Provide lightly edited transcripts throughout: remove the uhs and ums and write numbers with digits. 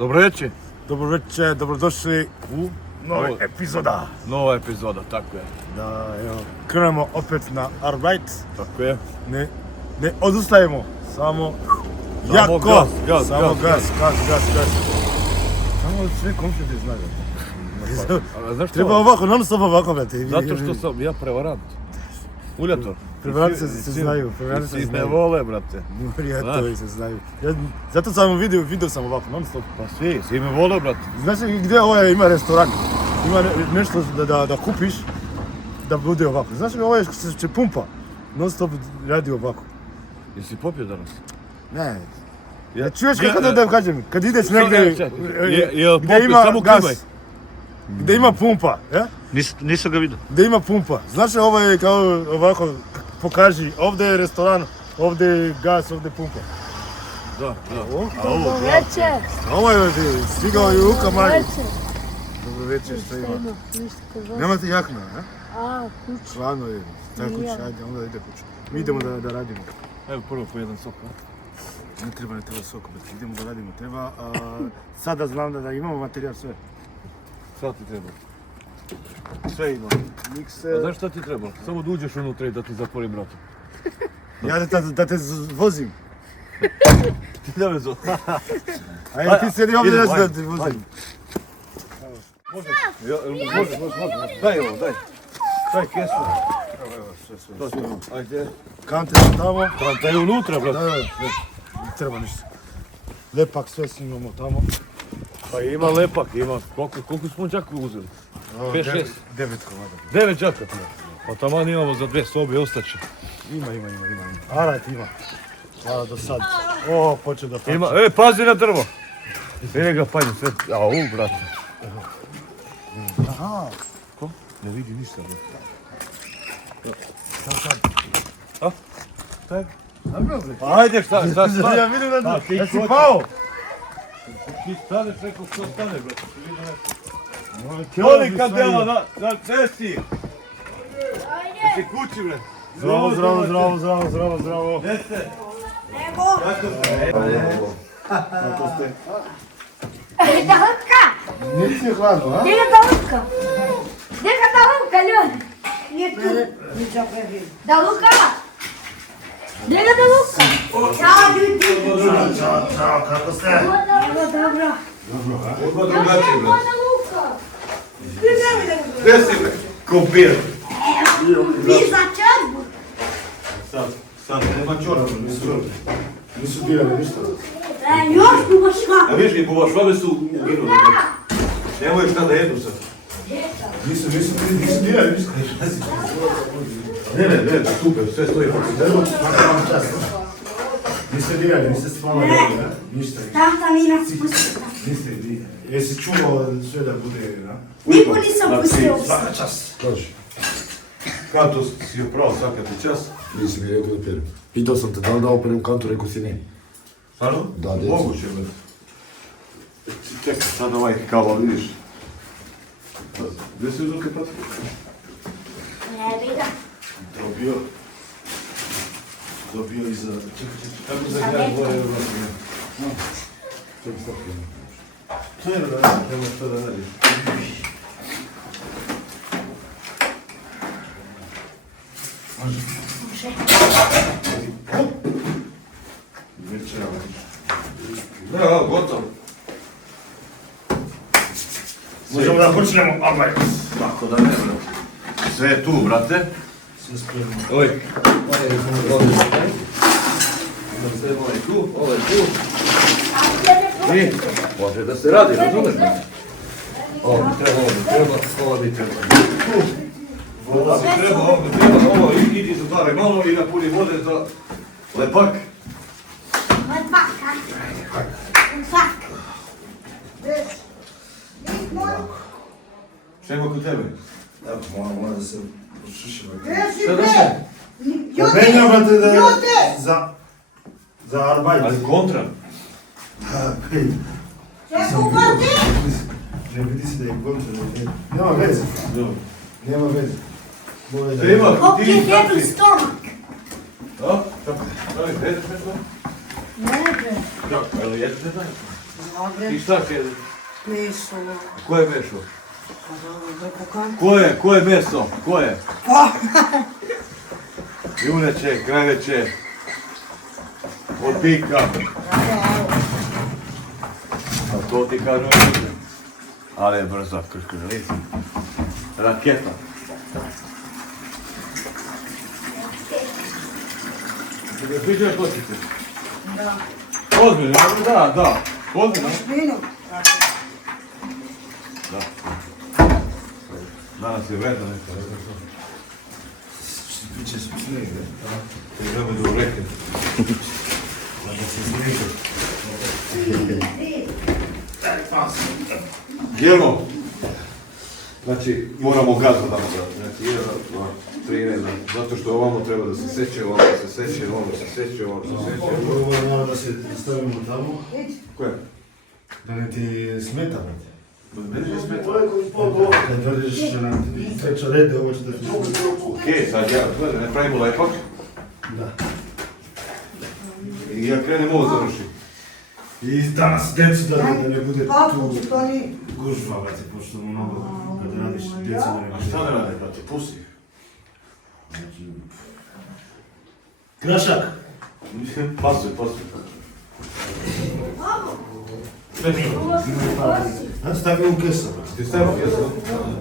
Dobro večer. Dobro večer, dobrodošli u nova epizoda. Nova epizoda, tako je. Da, evo, krenemo opet na arbeit. Tako je. Ne odustajemo, samo jako. Gas. Samo gas. Samo sve komšije znaju. Znaš što? Treba ovako, non stop ovako, brate. Zato što sam ja prevarant. Uljator. Prevaranti se znaju, Svi me vole, brate. Prijatelji se znaju. Zato sam vidio sam ovako, non stop. Pa svi me vole, brate. Znaš gdje ima restoran? Ima nešto da kupiš, da bude ovako. Znaš ovo je će pumpa, non stop radi ovako. Jesi popio danas? Ne. Ja čuješ kako da kažem, kad ideš negdje gdje ima gas, gdje ima pumpa, ja? Nisam ga vidio. Gdje ima pumpa. Znaš ovo je kao ovako, pokaži, ovdje je restoran, ovdje je gas, ovdje je pumpa. Da. Dobro večer. Ovo je stigao i Luka Maju. Dobro večer, što ima? Nemate jakna, ne? A, kuća. Stvarno je, taj kuća, ajde, onda ide kuća. Mi idemo da radimo. Evo prvo po jedan sok, Ne treba sok, idemo da radimo. Treba, sada znam da imamo materijal sve. Šta ti treba? Sve ima. A znaš šta ti treba? Samo da uđeš unutra i da ti zatvorim vrata. Ja da te vozim. Ti da me zove. Ajde, ti sjedi ovdje da te vozim. Može. Daj ovo, daj. Daj kesu. Sve. Ajde. Kante su tamo. Kanta je unutra, brate. Da, ne treba ništa. Lepak sve imamo tamo. Pa ima lepak, ima. Koliko smo džaka uzeli? 5-6. 9 komada. 9 džaka. Pa taman imamo za 2 sobe, ostaće. Ima. Arat ima. Hvala do sad. O, počeo da pače. Ima, pazi na drvo. Vidi ga panju sve. Au, brate. Aha. Ko? Ne vidi ništa, brate. Šta sad? A? Šta je? Pa Ajde, šta? ja vidim da si pao. Ti staneš neko što stane, brate. Kolika dela na cesti. Da si kući, bre. Zdravo. Jeste? Далука! Nisi je hladno, a? Gdje je Daluka? Gdje je Daluka, ljudi? Nije tu. Daluka! Gdje je Daluka? Ćao, ljudi! Ćao, kako ste? Evo, dobro. Odmah Gdje drugačije, je brate. Daluka? Gdje si, bre? Kopir. Vi za čarbu. Sad nema čora, Nisu dirali ništa. Još bubaška. A viš mi povašvale su uginuli. Nemoj šta da jedu sad. Nisu dirali ništa. Ne, super, sve stoji. Niste dirali, niste spavali, ne? Ništa. Tata mi nas pustila. Niste dirali. Jesi čuo sve da bude, na? Niko nisam pustio. Svaka čast. Dođi. Kako si upravo svaka ti čas? Nisi mi rekao da perem. Pitao sam te da li da operem kantu, rekao si ne. Stvarno? Da, djeca. Moguće, bre. Čekaj, sad ovaj kabel, vidiš. Gdje si uzruke pati? Ne vidim. Dobio iza... Kako se gleda gore u Rosiju? To je da radi. Nemo što da radiš. Bravo, gotovo. Možemo da počnemo, abaj. Tako da ne, brate. Sve je tu, brate. Sve spremno. Oj. Sve ovaj tu, ovaj tu. I, može da se radi, razumeš me? Ovo bi treba, ovo bi treba. Tu. Ovo bi treba, ovo idi zatvaraj malo i napuni vode za lepak. Lepak. Šta ima kod tebe? Evo, mora da se šušimo. Šta da se? Menja, brate, da je za arbajt. Ali kontra. Ne vidi se da je kontra. Nema veze. Nema veze. Šta ima? Hope you have a stomach. Da? Kako? Da li jedeš nešto? Ne, bre. Da, ali jedeš nešto? I šta će? Meso. Ko je mešao? Zakukan. Ko je meso? Ko je? Juneće, kraveće. Od bika. A to ti kažem. Ali je brza krškrižalica. Raketa. Ti ga sviđaš kočice? Da. Ozbiljno, da. Ozbiljno. Vino. Da. Danas je vedno neka. Biće snijeg, da? Ti ne budu reke. Da se snijeg. Djelo. Znači, moramo gazno da napraviti. Znači, 1, 2, 3 reda. Zato što ovamo treba da se seče, ovamo se seče, ovamo se seče, ovamo se seče. Ovo mora da se stavimo tamo. Koje? Da ne ti smeta, brate. Meni ne smeta. Kad dođeš na treća rede, ovo će da ti smeta. Okej, sad ja, gledaj, ne pravimo lepak. Da. I ja krenem ovo završi. I danas djecu da ne bude Papu, tu to ni... gužva, brate, pošto mnogo kad radiš djecu da ne A bude. šta ne rade, brate, pusi? Krašak! Pasuj. Znači stavim u kesu, brate. Ti stavimo jesu?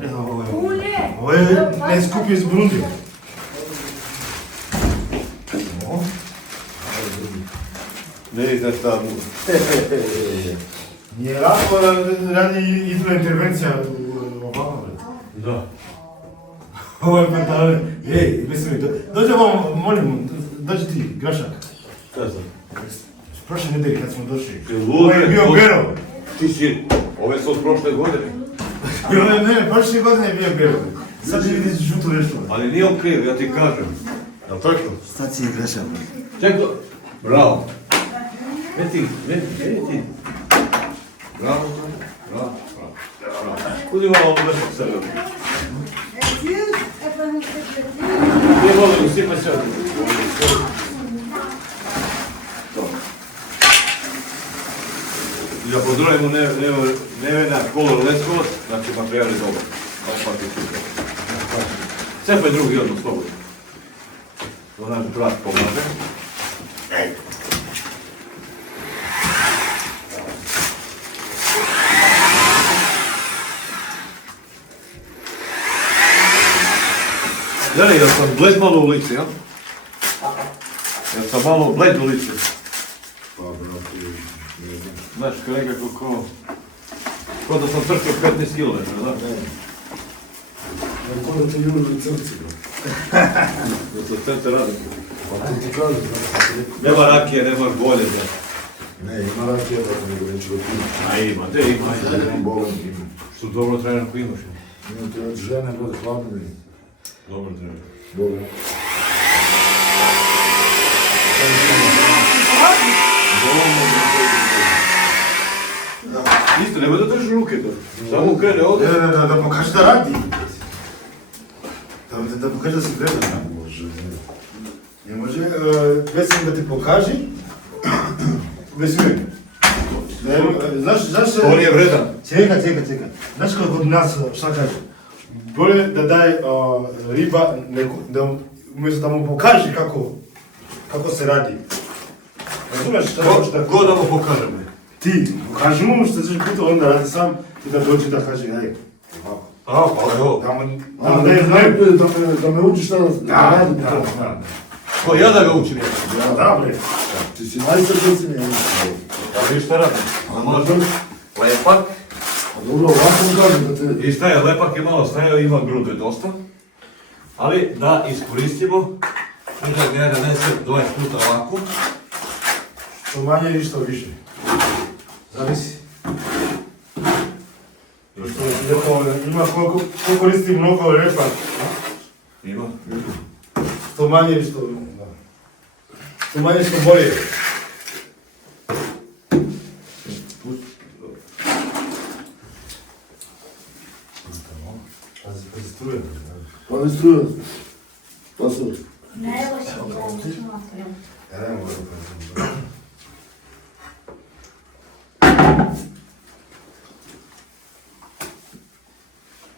Evo, Ulje. ovo je ne skupi iz Burundija. Ne ideš tamo. Nije lako radi idla intervencija ovako, brate. Da. Ovo je mentale. Ej, mislim, dođe vam, molim, dođi ti, Grašak. Šta znam? Prošle nedelje kad smo došli. Ti Ovo je bio Bero. Ti si, ove su od prošle godine. Ne, prošle godine je bio Bero. Sad će vidiš žuto nešto. Ali nije on kriv, ja ti kažem. Jel' tako? Šta ti je Grašak? Čekaj. Bravo. Veti. Bravo. Kudi malo odvršak sebe. Nije volim, usipaj sve. Da pozdravimo Nevena Kolor Leskovac, znači materijal je dobar. Opak je super. Cepaj drugi odmah, slobodno. To naš brat pomaže. Jel sam bled malo u lice, jel? Jel sam malo bled u lice? Pa, brate, ne znam. Znaš, nekako ko da sam trčao 15 km, da? Ko da ti ljudi crci, brate? Da se cente radi. Pa ti ti kažeš, brate. Nema rakije, nemaš bolje, da. Ne, ima rakija, brate, nego neću da piju. A ima, te ima. Imam bolan, imam. Što dobro trener ko imaš. Imam ti od žene, brate, hladno mi. Dobro trener. Dobro. Isto, nemoj da drži ruke to. Samo krene ovdje. Da pokaže da radi. Da pokaže da se gleda. Može, ne. Ne može, već sam da ti pokaži. Vesimir. Znaš... On je vredan. Čekaj. Znaš kako kod nas, šta kaže? Bolje da daje riba, umjesto da mu pokaže kako se radi. Razumeš šta hoćeš da... Ko da mu pokažem? Ti, pokaži mu što ćeš puta, onda radi sam i da dođe da kaže, hej, ovako. Pa evo. Da me učiš šta da radim to. Ko ja da ga učim? Da, bre. Ti si najsrđenci mi je. Pa vi šta radim? Lepak. Dobro, ovako mu kažem da te... I šta je, lepak je malo stajao, ima grude dosta. Ali da iskoristimo i da ga nanese 20 puta ovako. Što manje ili što više. Zavisi. Ima ko koristi mnogo repak. Ima. Što manje ili što... Što manje što bolje. Pazi struje. Pa mi struja. Pa su. Ne, evo si Ja ne mogu da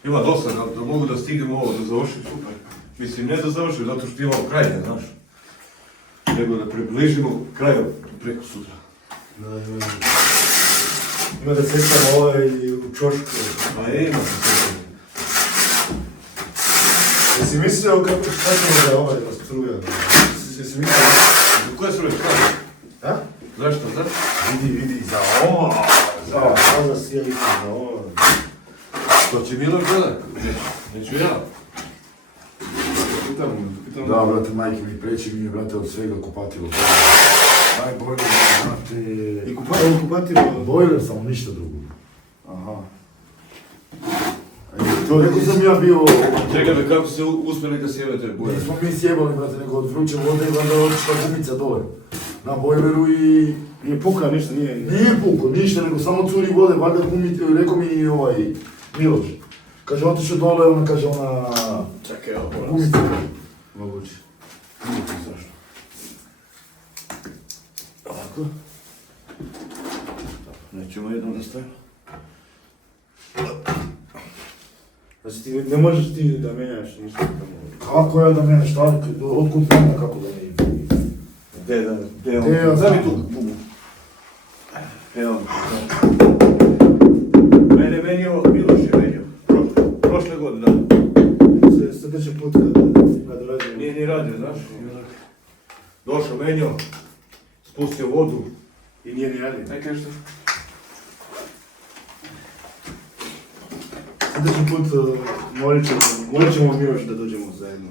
Ima dosta, da mogu da stignem ovo, da završim super. Mislim, ne da završim, zato što imamo kraj, ne znaš. Nego da približimo kraj preko sutra. Ima da cestamo ovaj u čošku. Pa ima se sve. Jesi mislio kako šta ćemo da ovaj struja? Jesi mislio? Do koje su već kraj? A? Zašto, da? Vidi, za ovo. Za sjelicu, za ovo. To će Miloš gledat. Neću ja. Pitam. Da, brate, majke mi preći mi je, brate, od svega kupatilo. Najbolje, brate... I kupatilo? Bojler samo, ništa drugo. Aha. To rekao sam ja bio... Čekaj me, kako ste uspjeli da sjevete bojler? Nismo mi sjebali, brate, nego od vruće vode i onda otišla gumica dole. Na bojleru i... Nije pukla ništa, nije... Nije puklo, ništa, nego samo curi vode, valjda gumica, rekao mi ovaj... Miloš. Kaže, otišao dole, ona kaže, ona... Čekaj, evo, Gumica. Moguće. Nije to zašto. Ovako. Nećemo jednom da stavimo. Znači ti ne možeš ti da menjaš ništa tamo. Kako ja da mene šta, otkud znam kako da ne idem? Gdje on? Gdje je on? Zami tu. Evo. Meni je ovo Miloš je menio. Prošle godine, da. Sljedeći put kad radim. Nije ni radio, znaš. Došao menio, spustio vodu. I nije ni radim. Ne kažeš što? Sljedeći put molit ćemo Miloš da dođemo zajedno.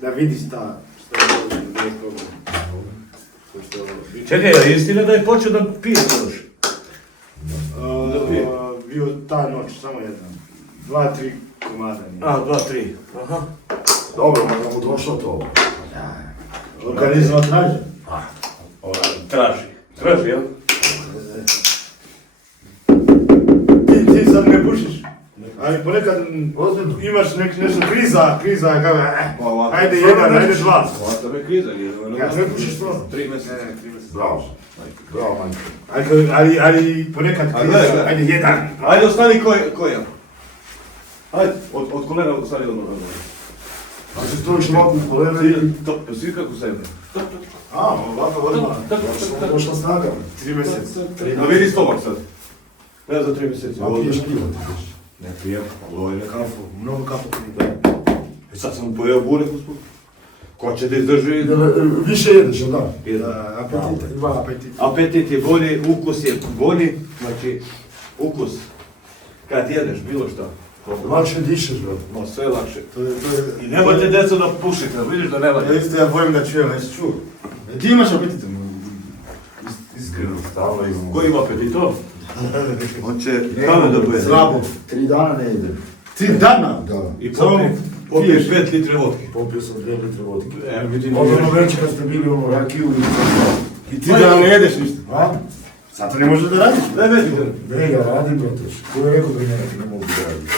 Da vidi šta je nije problem. Čekaj, je istina da je počeo da pije Miloš? Da pije? Bio ta noć, samo jedan. 2-3 komada nije. A, 2-3. Aha. Dobro, možda mu došlo to. Organizma traži. Traži, jel? Ti sad ne pušiš. Ali ponekad imaš nešto kriza, kao ajde jedan, ajde dva. Hvata me kriza, Ne pušiš to? 3 mjeseca. Bravo. Bravo, majko. Ali ponekad kriza, ajde jedan. Ajde, ostani ko je. Ajde, od kolena ostani odmah. Znači, stojiš ovako u kolene i... Svi kako sebe. A, ovako odmah. Došla snaga. 3 mjeseca. Da vidi stomak sad. Ne za 3 mjeseci. A piješ pivo ti piješ. Ne pijem, ali ne kafu. Mnogo kafu. I sad sam pojeo burek usput. Ko će da izdrži? Više jedeš, jel da? Apetit je bolji, Ukus je bolji, znači ukus. Kad jedeš bilo šta. Lakše dišeš, brate. No, sve lakše. To je... I nemojte djeco da pušite, vidiš da ne valja. Ja isto ja volim da čujem, jesi čuo? Ti imaš apetit? Iskreno. Stalno imamo. Ko ima apetit to? On će tamo da bude. Slabo. 3 dana ne ide. 3 dana? Da. I Samo popiješ 5 litre vodke. Popio sam 2 litre vodke. Vidim. Od ono već kad ste bili ono rakiju i... I 3 dana ne jedeš ništa? A? Sad to ne možeš da radiš? Daj mesu. Ne, ja radim, brate. Ko je rekao da ne mogu da radim?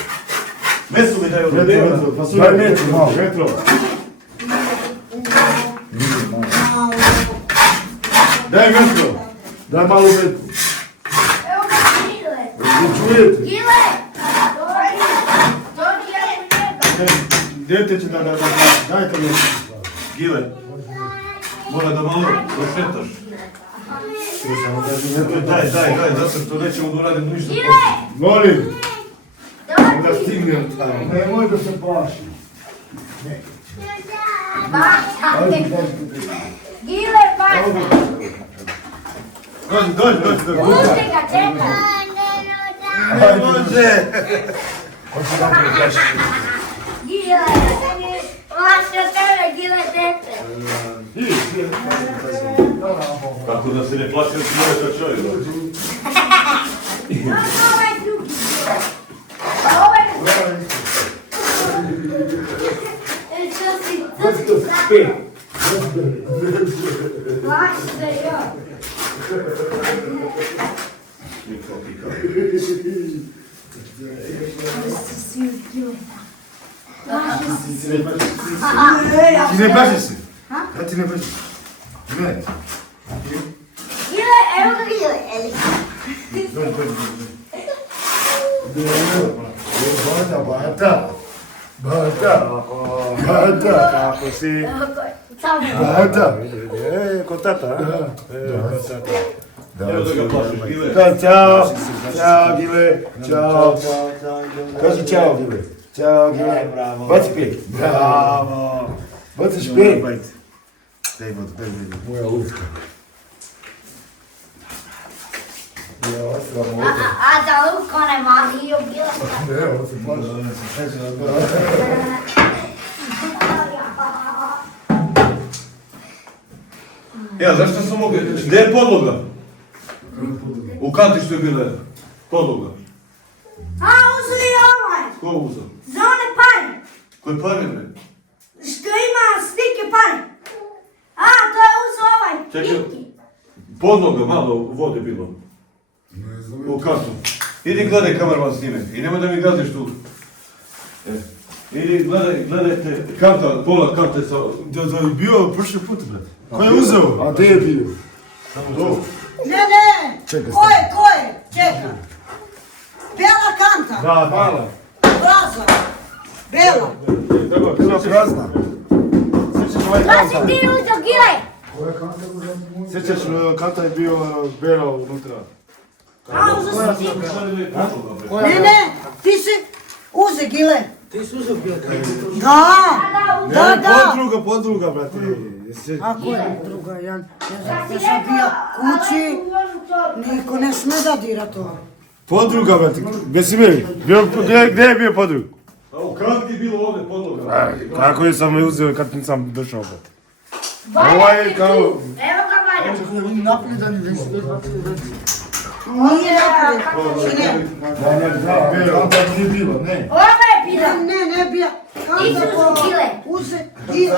Mesu mi daj od Metro, dnevna. metro, pa su... Daj metro, malo. Metro. Daj metro. Daj malo metru. Evo ga Gile. Čujete? Gile! Dođi, ja Dete će da dajte metro. Gile. Mora da malo prošetaš. Daj, zato što nećemo da uradimo ništa. Molim. Da Dođi! stignem tamo. Nemoj da se plaši. Baša! Ajde, ajde. Gile, baša! Dođi. Pusti ga, čekaj! Ne može. Hoću da me plaši. Gile! Baša tebe, Gile, dete! Tako da se ne plaši da si mora kao čovjek. Ovaj drugi Gile! Ovaj drugi! Co si sad? Baš se još! Ti ne plašiš se? Ja ti ne plašiš. Ne. Gile, evo ga Gile! Dođi. Bata, kako si? Bata. Ko tata, Evo da ga plašiš, Gile. Ćao, ćao Gile, ćao. Kaži ćao Gile. Ćao Gile. Baci pet. Bravo. Baciš pet. Moja lutka. A da Luka onaj mali je bila. Ne, on se plaši. Ja, zašto sam mogao? Gdje je podloga? U kantištu je bila podloga. A, uzeli ovaj. Ko je uzeo? Za one pare. Koje pare bre? Što ima slike pare. A, to je uzeo ovaj. Čekaj. Niki. Podloga malo vode bilo. U kantu. Idi gledaj kamerman snime. I nemoj da mi gaziš tu. Idi gledajte kanta, pola kante sa... Da je bio prošli put, brate. Ko je uzeo? A gdje je bio? Ne. Čekaj, Ko je? Čeka. Bela kanta. Da, mala. Prazna. Bela. Bila prazna. Sjećaš ovaj Da si kanta? ti uzeo, Gile. Koja kanta uzela? Sjećaš kanta je bio bela unutra. A, uzeo si ti. Ne. Ti si uze, Gile. Ti si uzeo bio Da. Podruga, brate. Ako je druga, ja sam bio kući, niko ne sme da dira to. Podruga, brate. Gdje si bio? Gdje je bio podrug? A u kanti je bilo ovdje podloga. Kako je sam je uzeo kad nisam došao, brate? Valja Ovaj je ti kao... tu. Evo ga valja. Čekaj, vi naprijed da mi visi. Nije naprijed. Ne. Kanta nije bila, ne. Ova je pila. Ne bija. Ti si uzeo, Gile. Uze, Gile.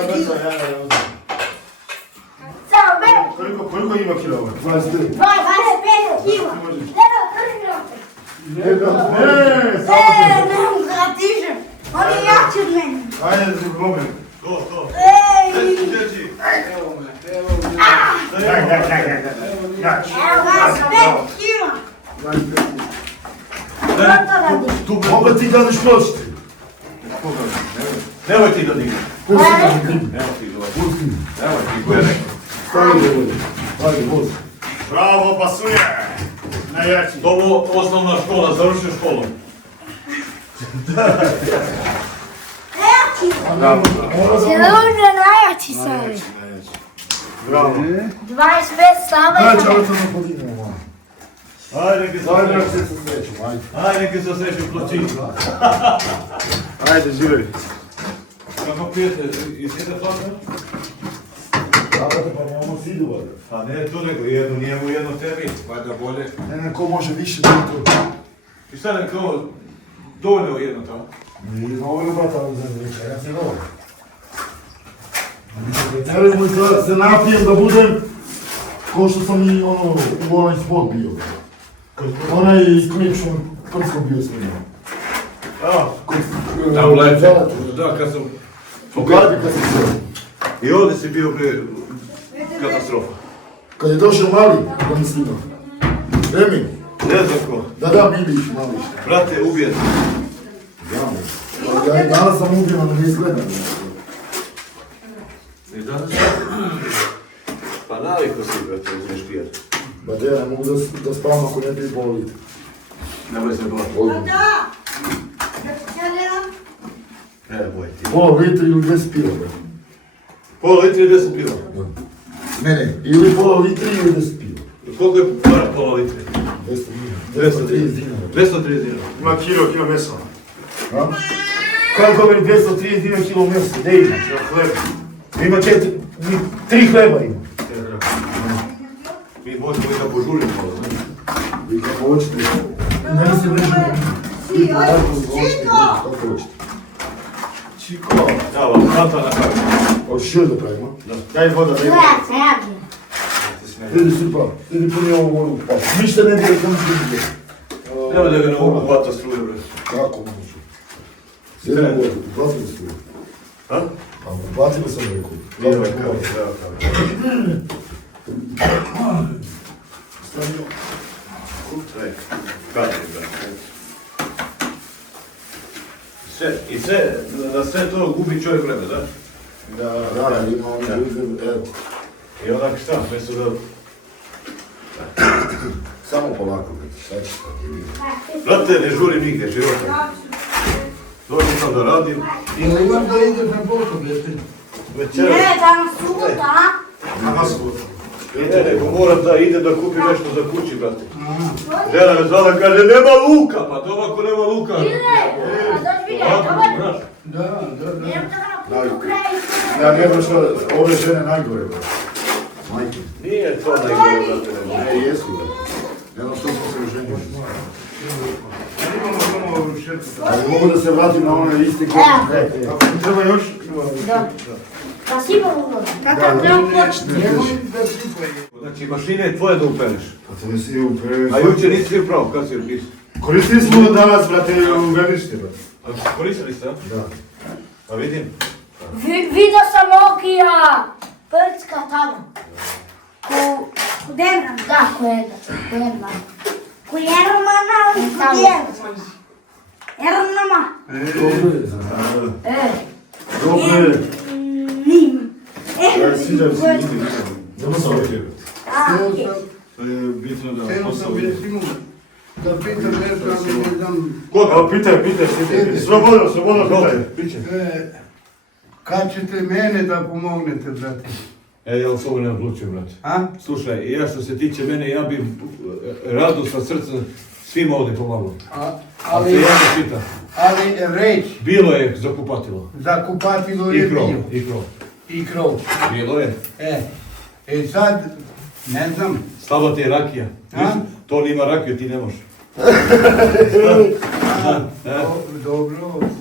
Samo bebe. Koliko ima kilova? 23. 25 kila. Evo, krvio. Ne mogu ga dižem. On je jači od mene. Ajde da se glomim. To. Ej. Čeči. Evo ga, 5 kila. Gotovo. Mogu ti da niš pročiti? Nemoj ti da digneš. Pusti da mi digni. Nemoj ti da Pusti. Nemoj ti, ko je rekao. Stavi ga ovdje. Ajde, vozi. Bravo, pasuje! Najjači. Dobro, osnovna škola, završi školu. Najjači sam. Silovne najjači sam. Bravo. 25 sama Ajde, i čao, to ne podignemo, mama. Ajde, neki se Ajde, sreću. se sa srećom, ajde. Ajde, neki se sreću u plaćinu. Ajde, živjeli. Kako pijete, izjede plaka? Brate, pa nemamo sidu, valjda. A ne tu nego jednu, njemu jedno tebi, valjda bolje. Ne, ko može više da to. I šta ne kao, dovoljno jedno tamo. Nije dovoljno, brata, ali za reče, ja se dovoljno. Ne moj da se napijem da budem ko što sam i ono u onaj spot bio. Onaj klip što prsko bio s njima. Da, u Leče. Da, kad sam... Pogledaj kad sam se. I ovdje si bio pre katastrofa. Kad je došao mali, da mi snima. Emin, Ne znam ko. da, Milić, malić. Brate, ubijen. Ja i danas sam ubijen, ali ne izgledam. I danas? Pa naviko si, brate, uzmeš pijat. Ba te, ja ne mogu da spavam ako ne pije pola litra. Nemoj se baviti. Da. Ja gledam. Boj ti. Pola litra ili 10 piva, bre. Pola litri i 10 piva. Ne, ili pola litra ili 10 piva. Koliko je para pola litri? 230 dinara. 230 dinara. Ima kilo mesa. A? Kako je 230 dinara kilo mjesta? Gdje ima? Hleb. Ima 3 hleba ima. Mi možemo i da požurimo, znaš. Vi kako hoćete. Ne se vrežemo. Si, aj, Čiko. Kako hoćete. Čiko. Da, vam kanta na kavu. Hoćeš još da pravimo? Daj voda, daj voda. Gledaj se, ja bi. Idi si pa, idi puni ovu vodu. Pa ništa ne dire kam se ide. Nemoj da ga ne uvata struje, bre. Kako možeš? Sjedem vodu, uplatili su. A? Pa uplatili sam rekao. Idemo kavu, da, kavu. Stavio. Ej, kati, brate. I sve, na sve to gubi čovjek vreme, da? Da, ima ono ljudem, evo. I onak šta, mjesto da... Samo polako, sad ćeš tako. Brate, ne žurim nigdje, života. Dođem sam da radim. Ili imam da ideš na bolko, brate? Večera. Ne, danas subota. Nama su gotovo. Ne, nego moram da idem da kupim nešto za kući, brate. Žena me zvala, kaže, nema luka, pa to ovako nema luka. Dođi vidjeti, dobar. Da. Idem to da na kraju. Ja ne znam što, ove žene najgore, brate. Majke. Nije to najgore, brate. Ne, jesu, brate. Ne znam što smo se ženili. Imamo samo šerpu. Ali mogu da se vratim na one isti koje. Ako mi treba još, Da. Pa sipam u vodu. Kakav treba početi? nemoj da sipaj. Znači, mašina je tvoja da upereš. A to mi si upravo. A jučer nisi bio pravo, kada si joj pisao? Koristili smo danas, brate, u velište, brate. A koristili ste, a? Da. A vidim. Vidio sam Okija. Prcka tamo. Ko Denran. Da, ko Denran. Ko Jermana, ali ko Denran. Jermana. Dobro je. Dobro je. Nim. Sviđa mi se njih. Dobro sam ovdje. To je bitno da Evo sam objasnimo da pitam nešto, ali ne znam Koga? Evo, pitaj. Slobodno, pitaj. Biće. kad ćete mene da pomognete, brate. Ja s ovo ne odlučujem, brate. A? Slušaj, ja što se tiče mene, ja bi rado sa srcem svima ovdje pomagao. Ali se ja ne pitam. Ali reč Bilo je za kupatilo. za kupatilo je I krov, bio. i krov. I krov. Bilo je. Sad, ne znam, Slaba ti je rakija. A? To nima rakiju, ti ne možeš.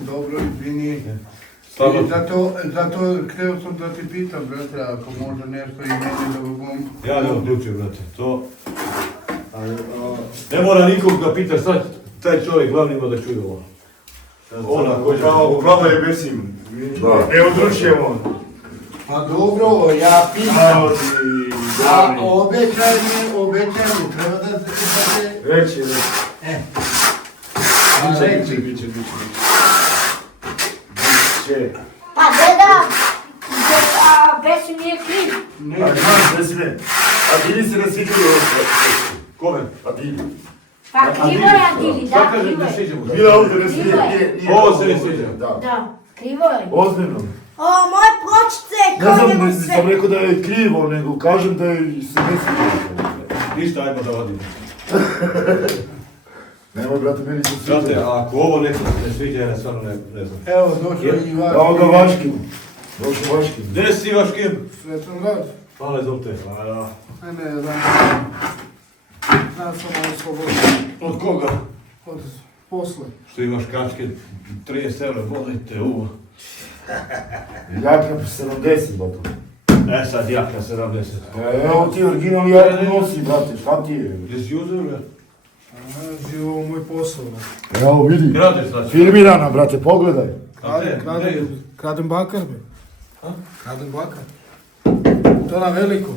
dobro, izvini. Slaba I zato htio sam da ti pitam, brate, ako možda nešto i mene da bom... Ja ne odlučujem, brate. To... Ne mora nikog da pita sad, taj čovjek glavni ima da čuje ovo. Ona koja... Kao, glava je besim. Ne odlučujemo. Pa dobro, ja pitam. A obećaj mi, treba da se... Reći. Reći. Pa deda, Besim nije kriv. A znaš, Besime, a Dili se ne sviđa Kome? A Dili. Pa krivo je Adili, Šta da, kažem krivo ne je. sviđamo? Bila ovdje ne sviđa. Ovo se ne sviđa. Da. Da, krivo je. Ozbiljno. O, moje pločice, Ne znam, koljemo nisam sve. rekao da je krivo, nego kažem da je se ne sviđa. Ništa, ajmo da vadimo. Nemoj, brate, meni se Znate, sviđa. ako ovo neko ne sviđa, ja stvarno ne znam. Evo, došao i vaš. Evo ga Vaškin. Došao Vaškin. Gdje si vaš kim? Sretan rad. Hvala, izvolite. Hvala. Ne znam. Ja sam oslobodan Od koga? od posle. Što imaš kačke, 30 eura, volite ovo. Jaka 70, bato. Sad jaka 70. Evo ti original jako nosi, brate, šta ti je? Gdje si uzeo, bre? Živo moj posao. Evo vidi. Kradeš, znači. Filmirana, brate, pogledaj. Kradem bakar, be. Kradem bakar. To na veliko.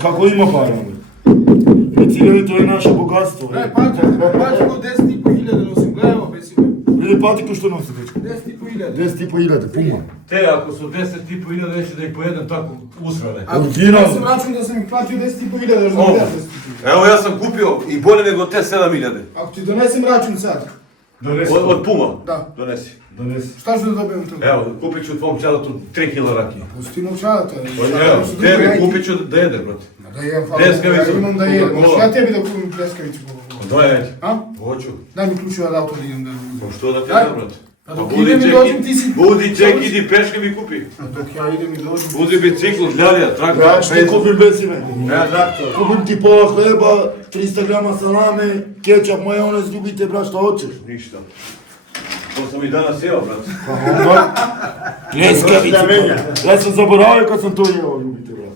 Kako ima para? Reci, to je naše bogatstvo. Pačko 10.500 nosim, gledaj ovo, besime. Vidi patiku što nosi, dečko. 10.500. 10.500, puma. Te, ako su 10.500, neće da ih pojedem tako usrane. Original. Ja sam račun da sam ih platio 10.500, da Ovo. ne 10.000. Evo, ja sam kupio i bolje nego te 7.000. Ako ti donesem račun sad, Od Puma? Da. Donesi. šta ću da dobijem to? Evo, kupit ću tvom čalatu 3 kila rakije. Pusti novčata. Evo, tebi kupit ću da jede, brate. Da jem, Pljeskavicu. ja imam da jem. Coca-Cola. Možeš ja tebi da kupim pljeskavicu? Dojeć. A? Hoću. Daj mi ključeva da auto da idem da... Pa što da ti Daj. dam, brate? A dok idem i dođem ti si... Budi ček, idi peške mi kupi. A dok ja idem i dođem... Budi bicikl, gljadija, traktor. Ja ću ti kupim besime. Ja, traktor. Kupim ti pola hleba, 300 grama salame, kečap, majonez, ljubite, brat, šta hoćeš? Ništa. To sam i danas jeo, brate. Pljeskavicu. Ja sam zaboravio kad sam to jeo, ljubite, brat.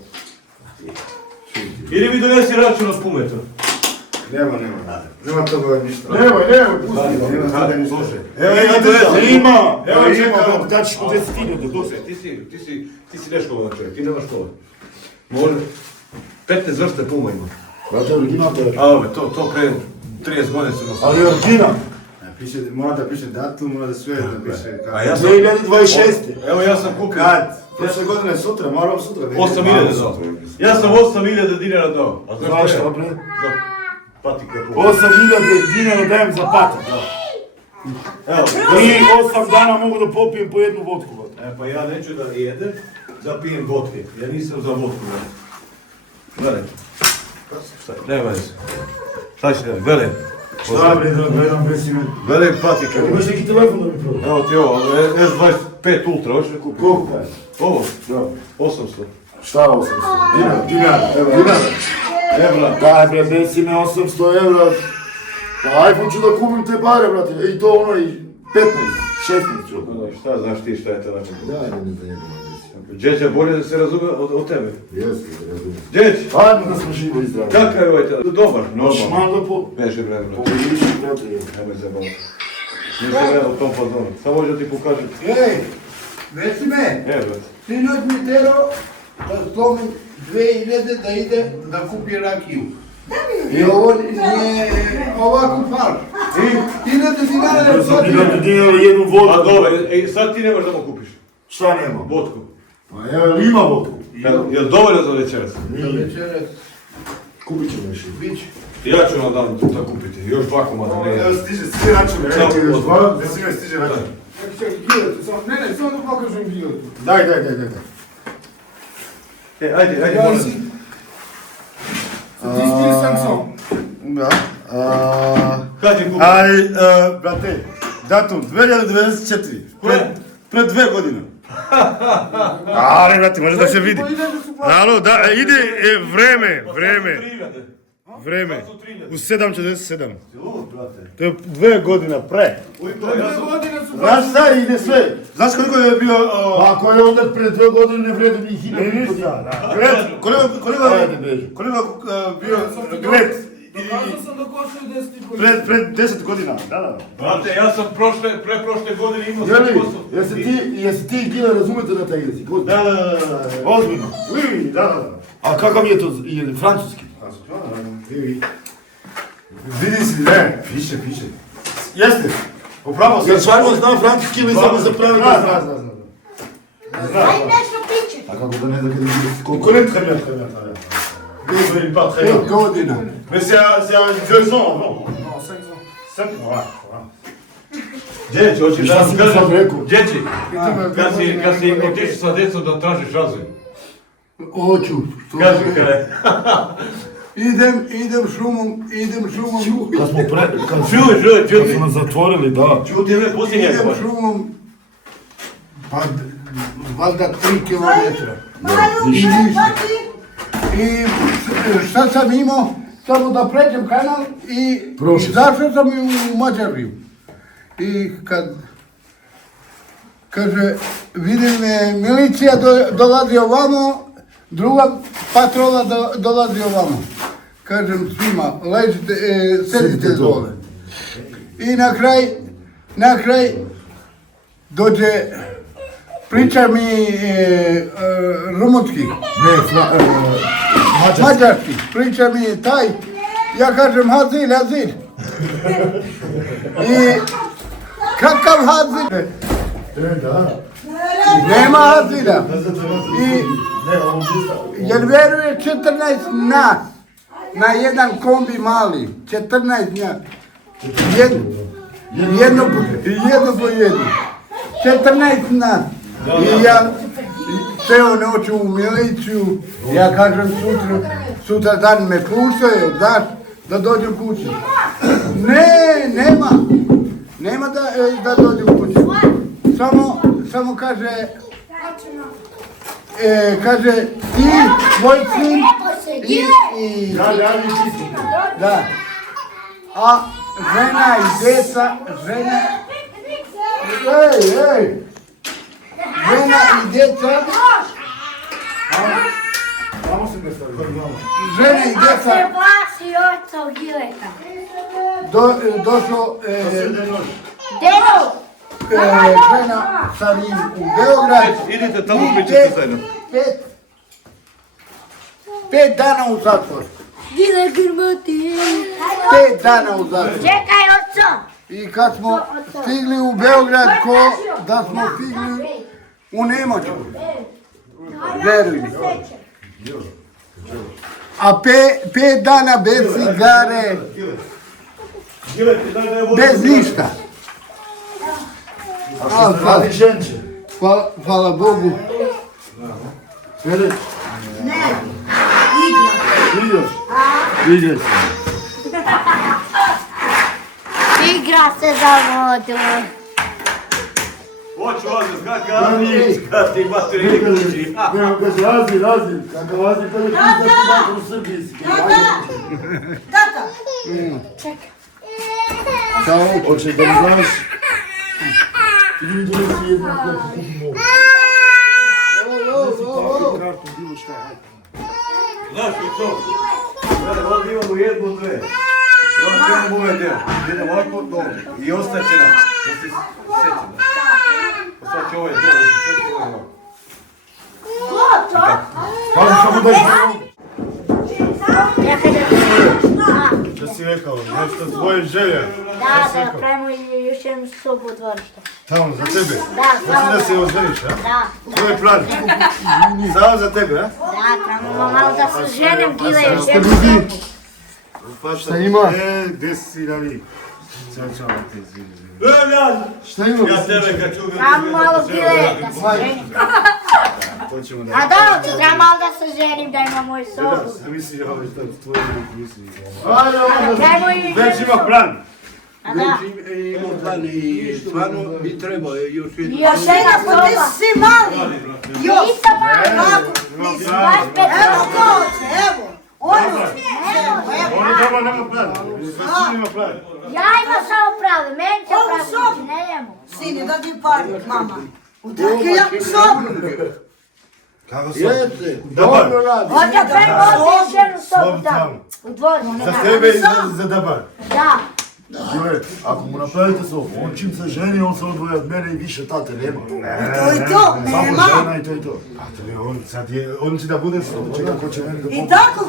Ili mi donesi račun od Pume to. Nema toga ništa. Nemoj, Slušaj. Ima, Evo, čekaj. da ćeš po 10.000, dosta. Ti si neškolovan čovjek, ti nemaš škole. Može. 15 vrste Puma ima. Brate, original to je. A ove, to pre 30 godina se nosio. Ali original. Piše, mora da piše datum, mora da sve da piše. A ja sam... 2026. Evo ja sam kupio... Kad? Prošle godine sutra, moram sutra. 8.000 dao. Ja sam 8.000 dinara dao. A znaš Zašto, što je? bre? Za patike. 8.000 dinara dajem za patak. Evo, I 8 dana mogu da popijem po jednu vodku. pa ja neću da jedem, da pijem vodke. Ja nisam za vodku. Gledaj. Nema veze. Šta će da gledaj. Šta bre, da gledam bez ime. Gledaj patike. Imaš neki telefon da mi prodaš? Evo ti ovo, S25 Ultra, hoćeš da kupiš? Koliko kaže? Ovo, Da. 800. Šta 800? Dinar, evra. Evra. Daj bre, bez ime 800 evra. Pa iPhone ću da kupim te pare, brate. I to ono i 15, 16 ću. Šta znaš ti šta je to način? Daj, ne zajebam. Đeđa bolje da se razume od tebe. Jeste, razumijem. Đeđ, Ajmo da smo živo i zdravo. kakav je ovaj tada? Dobar, normalno. Šmando po... Beži bre, brate. Poviši, brate. Nemoj zabavati. Nisam ja u tom fazonu. Samo hoću da ti pokažem. Ej, Vesime, Brate. sinoć mi tero da slomim 2000 da ide da kupi rakiju. I ovo je ovako fal. I 1000 dinara je Da sam ti platio. dati dinara jednu A vodku. dobro, sad ti nemaš da mu kupiš. Šta nema? Vodku. Pa evo, ima vodku. Jel dovoljno za večeras? Za večeras Kupit ćemo još jednu. bić. Ja ću vam dan to kupiti. Još dva komada. Ne, Evo stiže račun, Samo evo još od- dva, da si me stiže račun. Čekaj, giletu, ne, samo da pokažem giletu. Daj. ajde, Ja molim. si... Statistički sam sam. Da. Kad je kupio? Ali, brate, datum 2094. Pred 2 godine. Ali, brate, može da se vidi. Alo, da, ide vreme. U 7.47. To je 2 godina pre. Znaš šta ide sve? Znaš koliko je bio... Ako je onda pred 2 godine ne vredi ni 1000 Ništa, da. Koliko bio gled Dokazao sam da koštaju 10,5. pred 10 godina. Da. Brate, ja sam preprošle godine imao Jeli, 100%. jesi ti Gile razumete na taj jezik? Da. Ozbiljno. Da. A kakav je to francuski? Vidi si, ne, piše. Jeste. Upravo Jer stvarno znam francuski ili samo za pravi da znam? Znam. Aj nešto piće. A kako da ne da kada je Koliko très bien. Deux et pas très bien. 5 godina. Mais c'est un 2 ans, non? Non, 5 ans. 5 ans, voilà. Đeđ, hoćeš da Šta vam si mi sad kažem? rekao? Đeđi, kad si otišao sa djecom da tražiš razvoj. Hoću. Kaži kaj. Idem šumom. Kad smo kad Čuj. su nas zatvorili, da. Čuti, ne, pusti njega. Idem šumom. Pa, valjda 3 kilometra. I šta sam imao? Samo da pređem kanal i zašao sam u Mađariju. I kad kaže, vidim milicija dolazi ovamo, druga patrola dolazi ovamo. Kažem svima, ležite, sedite dole. I na kraj dođe, priča mi rumunski. Ne, Mađarski, priča mi taj, ja kažem hazil. I kakav hazil? da. Nema hazila. I jer veruje 14 nas na jedan kombi mali, 14 nas. Jedno po jedno. 14 nas. I ja ceo noć u miliciju, ja kažem sutra dan me puštaju, znaš, da dođem kući. Nema da dođem kući. Samo kaže, ti, tvoj sin i da. A žena i djeca, žena i djeca, Se vlasi oca u Gileta. došlo Deno! žena sa njim u Beograd. Idite tamo pričati zajedno. 5 dana u zatvor. Gile grmoti. 5 dana u zatvor. Čekaj, oca I kad smo stigli u Beograd, ko da smo stigli u Nemoću. Veruj mi. A 5 dana bez cigare, bez ništa. Ali ženče. Hvala Bogu. Vede, Ne, vidiš? Vidiš. Igra se za vodu. Hoću ovdje, skati materi kući. Ne, kaže, razi. Kako razi, kada ti da u Srbiji. tata. Hoće da mi znaš. Ti mi donesi jednu kartu. Kartu, bilo šta, hajde. Znaš li to? Ovdje imamo jednu, dve. Ovdje imamo ovaj deo. Idemo ovako, dobro. I ostaće nam. Da se sjećamo. Sad će ovaj deo, da se sjećamo ovaj ovako. Pazi samo da Da, što si rekao, nešto tvoje želje. da pravimo još jednu sobu u dvorištu. Tamo, za tebe. Da, Hoći da se oženiš, a? Da, To je plan. Samo za tebe, a? da, trebamo malo da se ženem Gile još jednu sobu. Šta ima? Gdje si Rali? Čao, te zvini. Šta ima? Ja tebe kad ću ga... Trebamo malo Gile da se ženim. Hoćemo da... A da, treba malo da se ženim da imamo moju sobu. Da, misli, ovo je tvoje misli. Ajde, Trebamo i Već ima plan. A da, imamo plan i stvarno bi trebao još jednu. još jedna Pa ti soba. si mali. Nisam mali. Baš pet Evo koče, evo. Ono. Ono dobro nema plan. Sve ima plan. Ja imam samo pravo, meni će Ovu pravo, sobu. ne njemu. Sine, da ti pari, mama. Utrke ja sobu. Kako sam? Jeste, Dobar. dobro radi. Ovdje pravimo ovdje još jednu sobu Sobu tamo. tamo. U dvorištu. Za tebe i za Dabar. Da. Gile, ako mu napravite sobu, on čim se ženi, on se odvoja od mene i više tate nema. To je to, Samo nema. žena i to je to. On sad je, on će da bude sobu. Čekaj, ko će meni da I pomoći? tako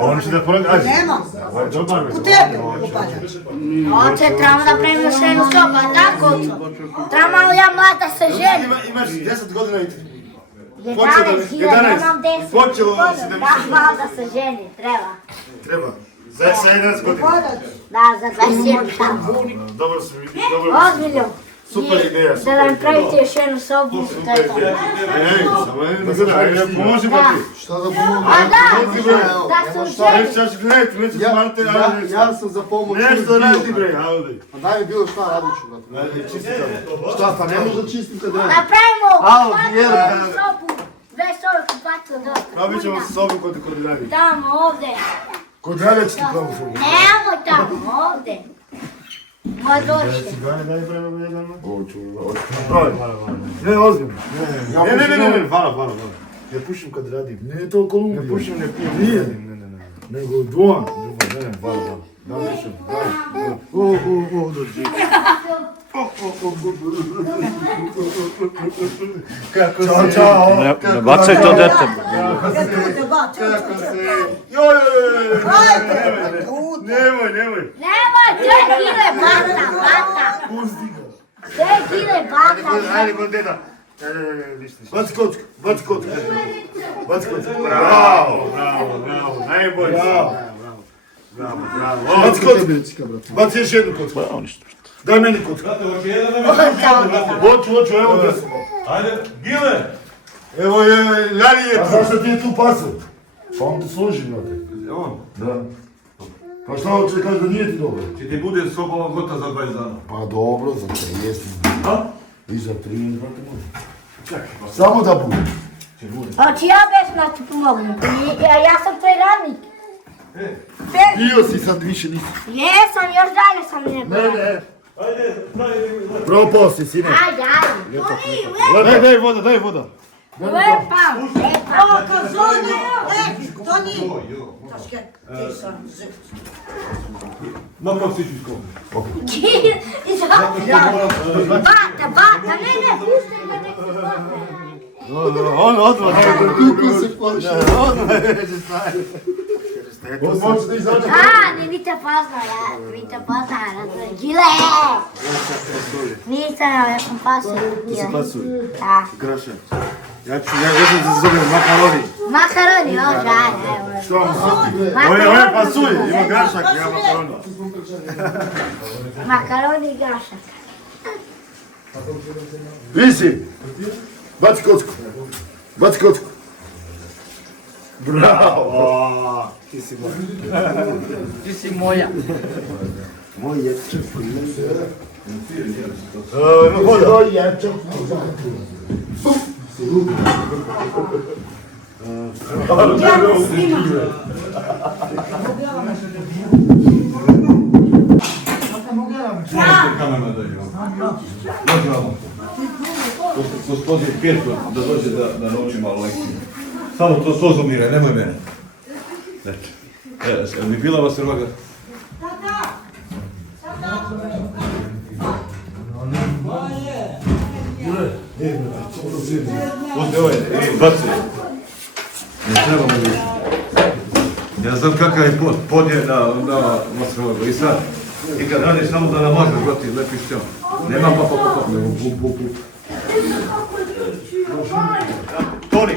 On će da pomoći. Ajde. nema. Ovo je dobar. U tebe upada. Oče, trebamo da pravimo još jednu sobu, a tako oče. Treba malo ja mlada se ženim. Imaš 10 godina i 11 hiljada, ja imam 10 Počelo godina. si da Da, malo da se ženi, treba. treba. Za 11 godina. Da, za 21 tamo. Dobro si, dobro. Ozbiljno. Super ideja, Da super nam ideja. pravite još jednu sobu, to je to. Ej, samo jedno gledaj, pomožemo ti. Šta da pomogu? A da, Pomozi, bre. da se Ej, ženi. sad ću gledati, neću smarati, ali Ja sam za pomoć. nešto radi, bre, ajde. Pa daj mi bilo šta radit ću. brate. Ajde, čisti tamo. Šta, pa ne možda čistim kad radim. Napravimo Alo, kupatilo sobu. Dve sobe kupatilo dobro. Probit ćemo sobu kod radi. Tamo, ovdje. Kod Draga će ti pravu sobu. Nemo tamo, ovdje. Moje dvorište. Cigane, daj prema jedan. Hoću. Pravi. Ne, ozbiljno. Ne, hvala. Ja pušim kad radim. Nije to Kolumbija. Ne pušim, ne pijem. Nije. Ne. Nego Duan. Ne, hvala. Da nešto. Dođi. Kako se... Ćao. Ne bacaj to dete. Kako se... Nemoj. Nemoj, to je kile bata. Pusti ga. To je kile bata. Ajde, kod deda. Baci kocku. Bravo. Najbolji. Bravo. Baci kocku. Baci još jednu kocku. Daj meni kocku. Hoću, evo ga. Ajde, Gile! Evo je, Lali je A tu. zašto ti je tu paso? Pa on te složi, brate. On, Da. Pa šta hoće da kaže da nije ti dobro? će ti bude soba ova gotova za 20 dana. Pa dobro, za 30. A? I za 30, brate može. Samo da bude. Hoće ja besplatno ti pomognem. Ja sam tvoj radnik. Bio si, sad više nisi. Jesam, još dalje sam Ne. Ajde, Propao si, sine. Ajde. Daj voda. Lepam. O, kazone, to nije. Troške, ti sam na prostičku. Bata, ne, puštaj ga nek se zove. On odmah. Kako se plaši? Možete izaći. Ni te poznao, mi te poznao, Gile! Nisam, ja sam pasao. Ti si pasulj? Da. Grašak. Ja sam se zovem makaroni. Makaroni, može, ajde. Što vam sati? Ovo je pasulj, ima grašak, ja makaroni. Makaroni i grašak. Visi! Baci kocku. Baci kocku. Bravo! Ti si moj. Ti si moja. Moj je čep. Voda. To je čep. Gospodin Pirko da dođe da nauči malo lekciju. Samo to zumire, nemoj mene. Znači, mi bila vas roga? Uzmi ovaj, baci. Ne trebamo više. Ja znam kakav je pod je na Masrovagu i sad. I kad radiš samo da namažeš, brati, lepiš ćemo. Nema pa. Toni,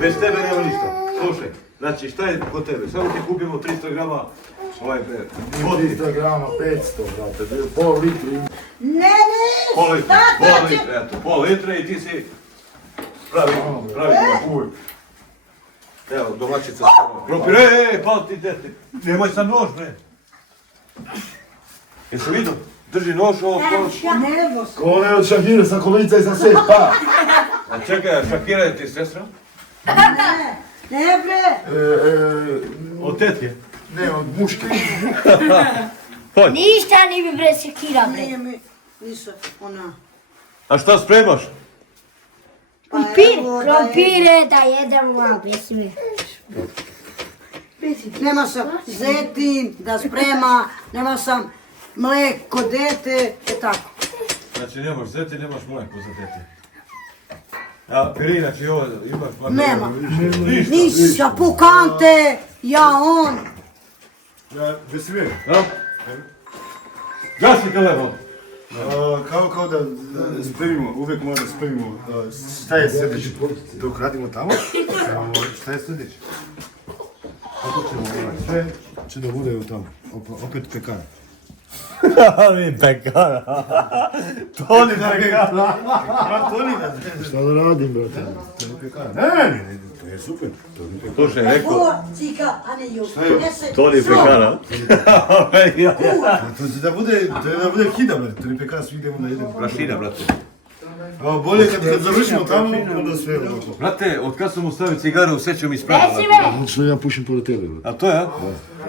bez tebe nema ništa. Slušaj, znači šta je kod tebe? Samo ti kupimo 300 grama vode. 300 grama, 500, brate, pol litri. Ne, Pol litre, eto, pol litre i ti si pravi puj. Evo, domaćica. Kropir, pal ti dete. Nemoj sa nož, bre. Jesi vidio? Drži nož ovo skoro. Nervo. Kone od Šakira sa kolica i sa sve, pa! A čekaj, Šakira je ti sestra? Ne bre. Od tetke? Ne, od muške. Ništa ni bi bre sekira bre. Nije mi, nisam ona. A šta spremaš? Krompire da jedem vam, jesi mi. Nema sam zetin da sprema, nema sam mleko dete, tako. Znači nemaš zeti, nemaš mleko za dete. A Piri, znači ovo imaš mleko? Nema. Ništa. Ništa, pukante, ja on. Vesimir, Da? Gasi telefon. kao da spremimo, uvijek mora da spremimo šta je sljedeće. Dok radimo tamo, šta je sljedeće? Kako ćemo sve će da bude tamo, opet pekara. Mi pekara. Toni pekara. Šta da radim, brate? Ne, to je super. Slušaj, rekao, Cika, a ne još. Toni pekara. To će da bude hida, brate. To je pekara, svi idemo da idemo. Prašina, brate. Bolje kad završimo tamo, onda sve ovako. Brate, od kad sam mu stavio cigaru, osjećam ispravno. Reci me, Što ja pušim pored tebe, brate. A to je, a?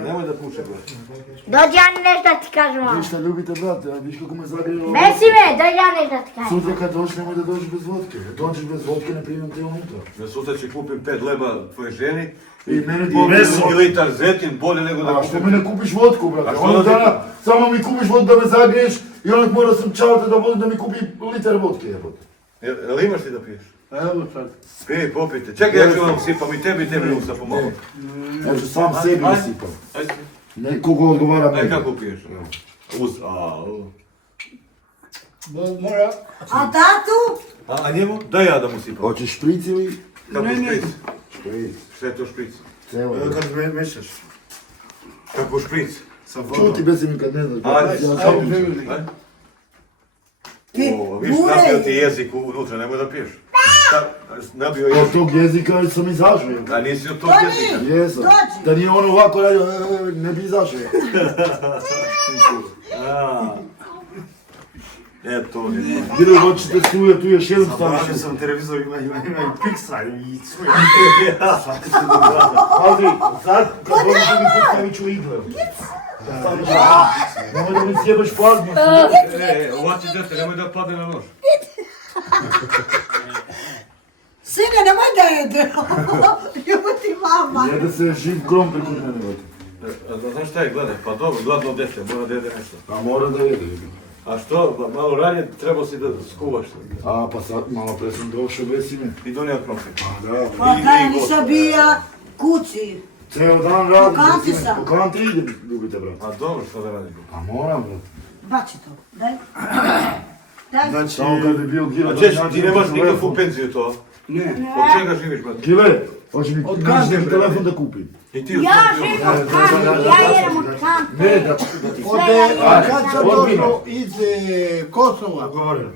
Nemoj da puše, brate. dođi ja nešto da ti kažem vam. Vi šta ljubite, brate, a viš kako me zagrijelo. Reci me, dođi ja nešto da ti kažem. Sutra kad dođeš, nemoj da dođeš bez vodke. Dođeš bez vodke, ne primam te unutra. Ja sutra će kupim 5 leba tvojoj ženi I meni i litar zetin, bolje nego da A što kupim. mi ne kupiš vodku, brate? A što Ono da ti- dana, samo mi kupiš vodu da me zagriješ i onak morao sam čavati da mi kupi liter vodke, jebote. Jel imaš ti da piješ? Evo sad. Pij, popijte. Čekaj, ja ću vam sipam i tebi usta pomalo. Ja ću sam sebi Ajde. nasipam. Ajde. Ne, kogo odgovara Aj, meni. kako piješ? A tatu? A njemu? Daj ja da mu sipam. Hoćeš špric ili? Kako špric? Špric. Šta je to špric? Evo, Kad mešaš Kako špric? sa vodom. čuti bez mi kad ne znaš. Ajde, Ja samo sam Ajde. Ti, O, viš, nabio ti jezik unutra, nemoj da piješ. Nabio Od jezik. tog jezika sam izašao. A nisi od tog jezika. Jesam. Dođi. Da nije ono ovako radio, ne bi izašao. Eto, Bilo hoćete struje, tu još jedan Zaboravio stavio. sam televizor, ima i Pixar i sve. Pazi, sad kad dođeš mi put stavit ću igle. Nemoj da mi sjebaš plazmu. ovati dete, nemoj da padne na nož. Sine, nemoj da jede. Ljubi mama. Jede se živ grom preko mene, brate. Znaš šta je, gledaj, pa dobro, gladno dete, mora da jede nešto. A mora da jede. A što, malo ranije trebao si da skuvaš. A pa sad malo pre sam došao bez ime. I donio krompir. Da. Pa kaj nisam bija kući. Ceo dan radim. kanti sam. Po kanti idem, ljubite, brat. A dobro, što da radim? A moram, brat. Baci to, daj. Daj. Znači, Samo kad bi bio Gile... A češ, ti nemaš nikakvu penziju to? Ne. Od čega živiš, brate? Gile, hoće mi Od naći kante, neki bre. telefon da kupim. I ti od Ja čega živim živiš? od kampe, ja jedem od kampe. Ne, da... A kad sam Ozbiljno. došao iz Kosova, govorim.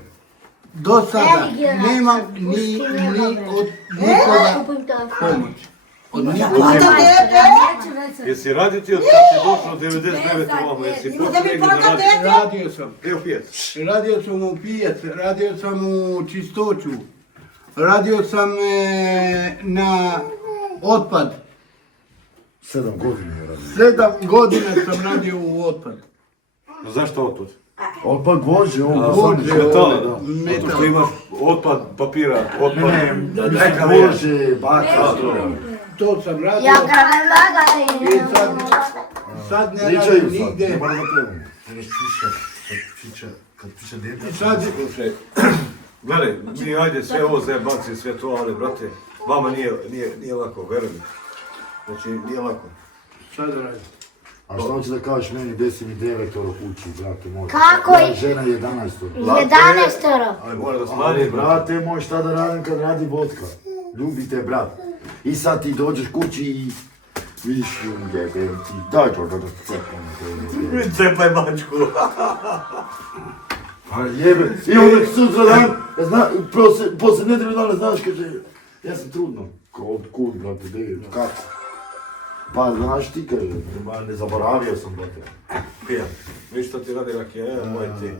do sada nemam ni od nikoga Kupim telefon. pomoć. Od Ja nikoga. platam dete. Jesi radio ti od kad si došao 99 ovamo? Jesi Da počeo mi negdje da plata radiš? dete. Radio sam. Evo pijac. Radio sam u pijac, radio sam u čistoću, radio sam na otpad. 7 godina je radio. 7 godina sam radio u otpad. Zašto otpad? Otpad vože, on Vože, Metale, ovo, da. metal. Zato što imaš otpad papira, otpad... Neka vože, baka, To sam radio Ja kada lagati. i sad ne Pričaju radim sad, ne nigde. mora da pevamo. Kad piše dete. I sad Slušaj, gledaj, mi ajde sve ovo zajebanci, sve to, ali brate, vama nije lako, veruj mi. Znači, nije lako. Šta da radim? A šta hoće da kažeš meni, desi mi 9 kući, brate moj. Kako Ja je? žena 11. 11. Ali mora da Ali, smanje, brate moj, šta da radim kad radi vodka? Ljubite, brat. I sad ti dođeš kući i vidiš jebem ti, daj to da cepam. Cepaj mačku. A jebe, i onda sutra dan, poslije nedelju dana znaš, kaže, ja sam trudno. Kao, kud, brate, devet, kako? Pa, znaš ti, kaže, ne zaboravio sam, brate. Pija, vidiš što ti radi rakija, moj ti.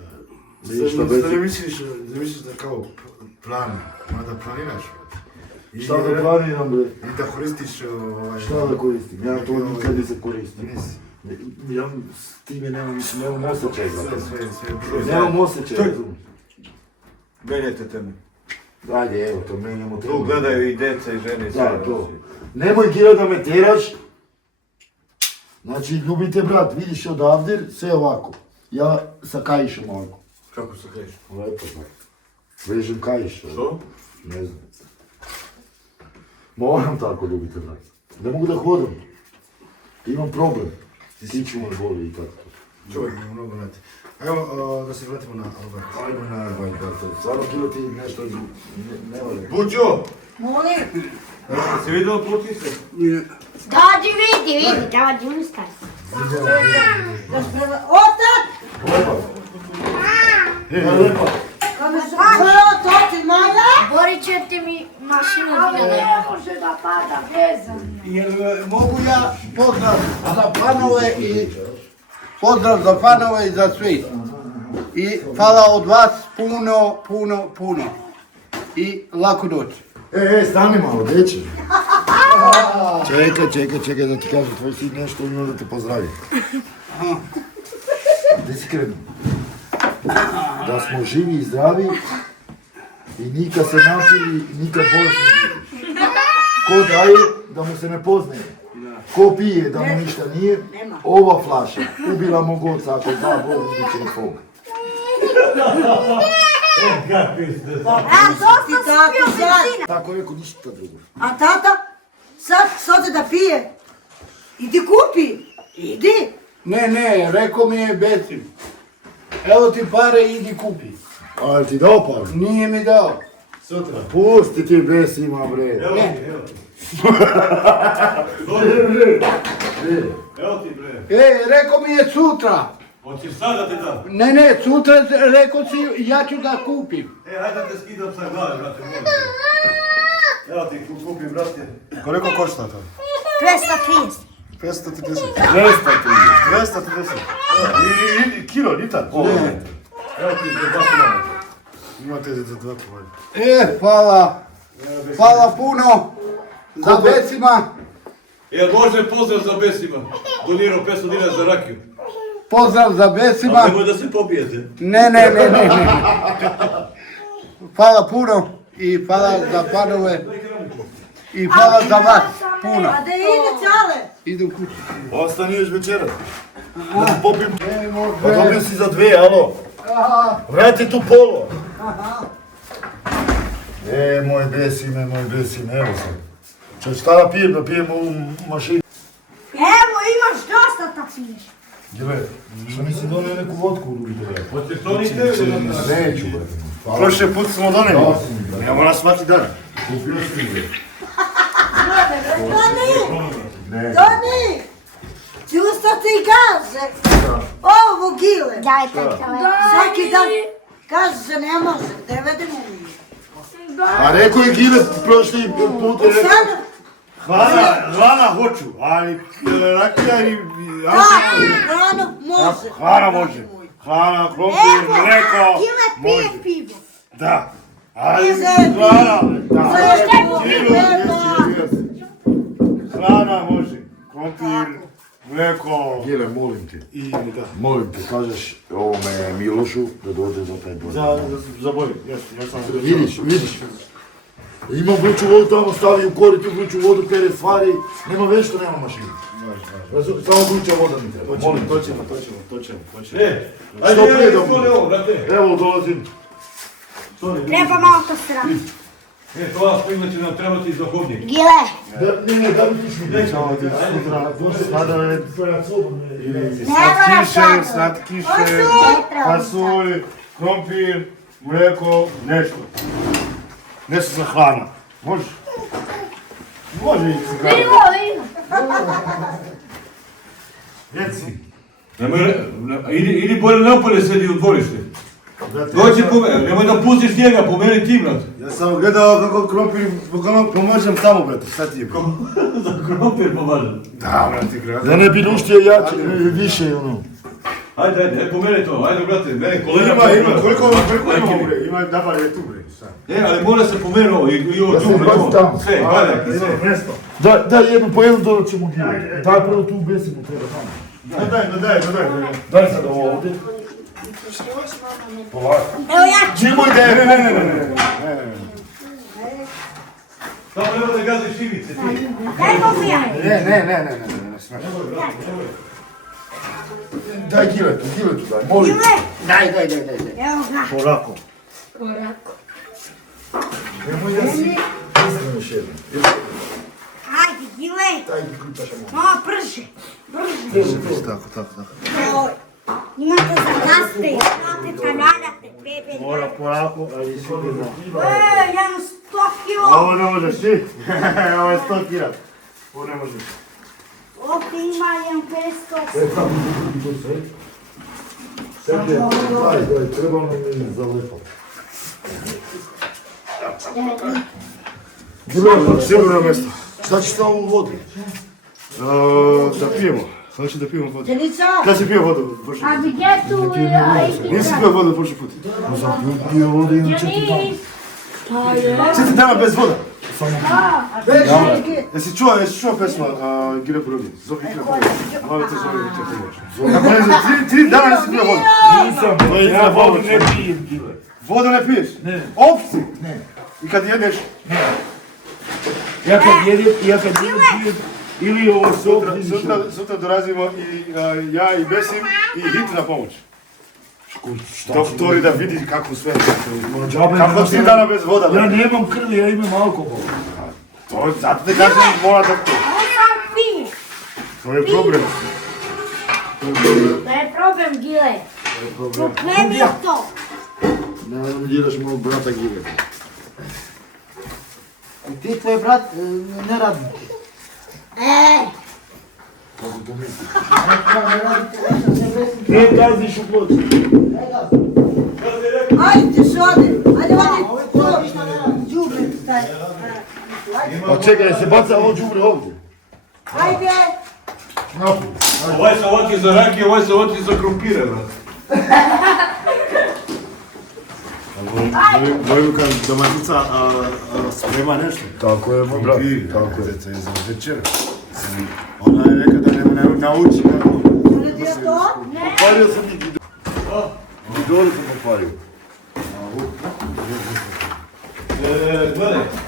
Vidiš šta bez... Ne misliš da kao plan, da planiraš? Šta da planiram, bre? I da koristiš Šta da koristim? Ja to nikad nisam koristio. Ja s time nemam osjećaj, brate. sve. Nemam osjećaj, razumiješ? Menjajte temu. Ajde, evo, to menjamo Tu gledaju i deca i žene i sve. Da, to. Nemoj Gila da me tjeraš. Znači, ljubite brat, vidiš odavde, sve ovako. Ja sa kajišem ovako. Kako se kažeš? Lepo, brat. Vežem kajiš. Što? Ne znam. Moram tako ljubite brat. Ne mogu da hodam. Imam problem. Kiču me boli i tako. Čovjek je mnogo leti. Evo, da se vratimo na Albert. Ajmo na Arbaj, brate. Stvarno Gila ti nešto ne valja. Bućo! Molim. Si vidio putnice? Dođi vidi, dođi uskar. Otak! Lepa. Kad me zvao, to ti Maja? Borit ćete mi mašinu gledati. može da pada vezan. Jel mogu ja pozdrav za fanove i pozdrav za fanove i za svi. I hvala od vas puno. I lako doći. Stani malo, deče. Čekaj da ti kažem tvoj sin nešto, ima da te pozdravi. Gdje si krenuo? Da smo živi i zdravi i nikad se napili, nikad bolest ne vidiš. Ko daje, da mu se ne poznaje. Ko pije, da mu ništa nije. Ova flaša ubila mog oca, ako je 2 Boga, bit će mi fog. A dosta sam pio benzina. Tako je rekao, ništa drugo. A tata, sad ode da pije. Idi kupi. Idi. Ne, rekao mi je Becim. Evo ti pare, idi kupi. A jel ti dao paru? Nije mi dao. Sutra. Pusti ti bes ima bre. Evo ti bre. Rekao mi je sutra. Hoćeš sad da te dam? Ne, sutra rekao si, ja ću da kupim. Hajde da te skidam sa glave, brate, molim te. Evo ti kupim, brate. Koliko košta to? 230. 530. 230. 230. I kilo, litar. Evo ti za 2 kg. Imate za 2 kg. Hvala puno. Za Becima. Jel može pozdrav za besima? Donirao 500 dinara za rakiju. Pozdrav za Becima. Ali nemoj da se popijete. Ne. Hvala puno i hvala za panove i hvala za vas puno. A da ide Čale. Idem kući. Ostani još večeras. Da ti popim. Pa dobio si za 2, alo. Vrati tu polo. Moj besime, evo sad. Šta da pijem u mašini? ciješ. Gile, što nisi donio neku vodku u drugi dole? Hoćeš to ni tebe da Neću, brate. Prošli put smo doneli. Ja moram svaki dan. Kupio si mi, bre. Doni! Čusto ti kaže. Ovo gile. Dajte, Svaki dan kaže se ne može. Da vedemo mi. A rekao je Gile prošli put, je rekao, Sad, Hrana hoću, ali rakija i... hranu može. Hrana može. Hrana, krompir, mlijeko, Gile pije može. pivo. Da. Ali Može. hrana, da. Može. Hrana može. Krompir, mlijeko Gile, molim te. i da. Molim te, kažeš ovome Milošu da dođe za taj broj. Za bolje, ja sam... Vidiš. Ima vruću vodu tamo, stavi u koritu vruću vodu, pere stvari, nema već što nema mašinu. Samo vruća voda mi treba. Molim, To ćemo. Ajde, Što prije da ispoli ovo, brate. Evo dolazim. Treba malo to srati. To vas prima će nam trebati za hodnik. Gile. Ne, da bi ti šli. Sada je Nema slatkiše, fasulj, krompir, mlijeko, nešto. Nešto za hrana. Može? Može i cigara. Vidimo, vidimo. Reci. Idi bolje napolje sedi u dvorište. Dođi po mene, nemoj da pustiš njega, po meni ti, brate. Ja sam gledao kako krompir pomažem tamo, brate, šta ti je? Za krompir pomažem. Da, brate, gledao. Da ne bi luštio jače, više ono. Ajde, po mene to, ajde, brate, mene kolega... Ima, koliko ima, bre? Ima dabar je tu, bre, šta? Ali mora se po meni ovo, i ovo Da se džubre, baci ovo. tamo. Sve, gledaj, sve. Mjesto. Daj jednu po jednu dole ćemo Gile. Daj prvo tu besinu, treba tamo. Daj. Daj sad ovo ovdje. Polako. Evo ja ću. Čimoj da je... Ne. Samo nema da gaziš šivice, ti. Daj kofija. Ne. Daj Gile tu, daj. Molim. Gile. Daj. Evo ga. Polako. Nemoj da si... Iskreno još jedno. Ajde, Gile. Daj mi ključaš malo. Malo brže. Tako. Evo. Imate za kaste, imate tanarate, bebe. Mora polako, ali sve zna. Jedan 100 kilo. Ovo ne možeš ti. Ovo je 100 kila. Ovo ne možeš. Ovdje ima jedan 500. Tamo ti to sve. Sve je, daj, treba nam je zalepo. Sigurno mjesto. Šta ćeš na ovu vodu? Da pijemo. Znači da pijemo vodu. Jenica. Kada si pio vodu prošli A put? gdje tu je? Nisi pio vodu prošli put? No sam pio vodu, imam 4 dana. Svi ti dana bez voda. Veći. Jesi čuo pesma Gile Progi? Zovi Gile Progi. Malo te zove. Nakon ne znam, 3 dana nisi pio vodu. Nisam, ja vodu ne pijem, Gile. Vodu ne piješ? Ne. Opci? Ne. I kad jedeš? Ja kad jedem pijem, ili ovo sok, Sutra dolazimo i ja i Besim i Hit na pomoć. Doktori da vidi kako sve. Kako 3 dana bez voda. Ja nemam krvi, ja imam alkohol. To zato te kažem mora doktor. On sam pije. To je problem. To je problem, Gile. Pokremi to. Ne diraš mojeg brata Gile. Ti tvoj brat ne radi. Ej. Ne gaziš u ploču. Ajde, šodi. Ajde, vadi. Đubre, staj. Pa čekaj, se baca ovo đubre ovdje. Ajde. Naprijed. Ovaj se ovaki za rakije, ovaj se ovaki za krompire, brate. Vojvuka domaćica sprema nešto. Tako je, moj brat. Tako je. To je za večer. Ona je rekla da ne nauči kako. Uredio to? Popalio sam i Vidoli sam popalio. Gledaj,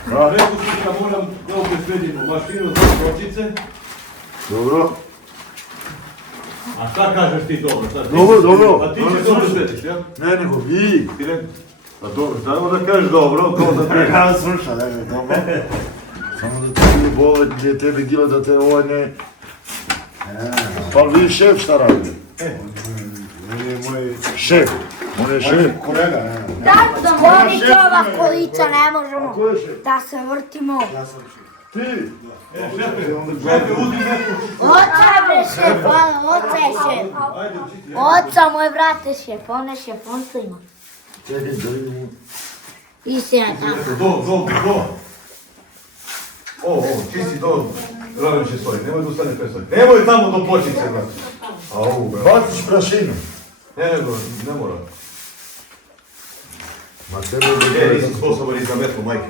preko sutra moram da obezbedimo mašinu za pločice. Dobro. A šta kažeš ti dobro? Dobro. A ti će to obezbediš, ja? Ne, nego vi. Ti ne? Pa dobro, samo da kažeš dobro, to da te... Ja slušam, dobro. Samo da te ne bole, gdje tebi Gile da te ovaj ne... Pa vi šef šta radi? On je moj Šef. On je šef. kolega. Tako da mori ova kolica, ne možemo da se vrtimo. Ti? Oca bre šef, oca je šef. Oca moj brat je šef, on je šef, on to ima. Čekaj, da vidimo. Istina je tamo. Do. Čisti do. Radim će stoji, nemoj da ustane pre stoji. Nemoj tamo do pločice, brate. A ovu, brate. Baciš prašinu. Ne mora. Ma tebe Nisam sposoban za metlu, majke.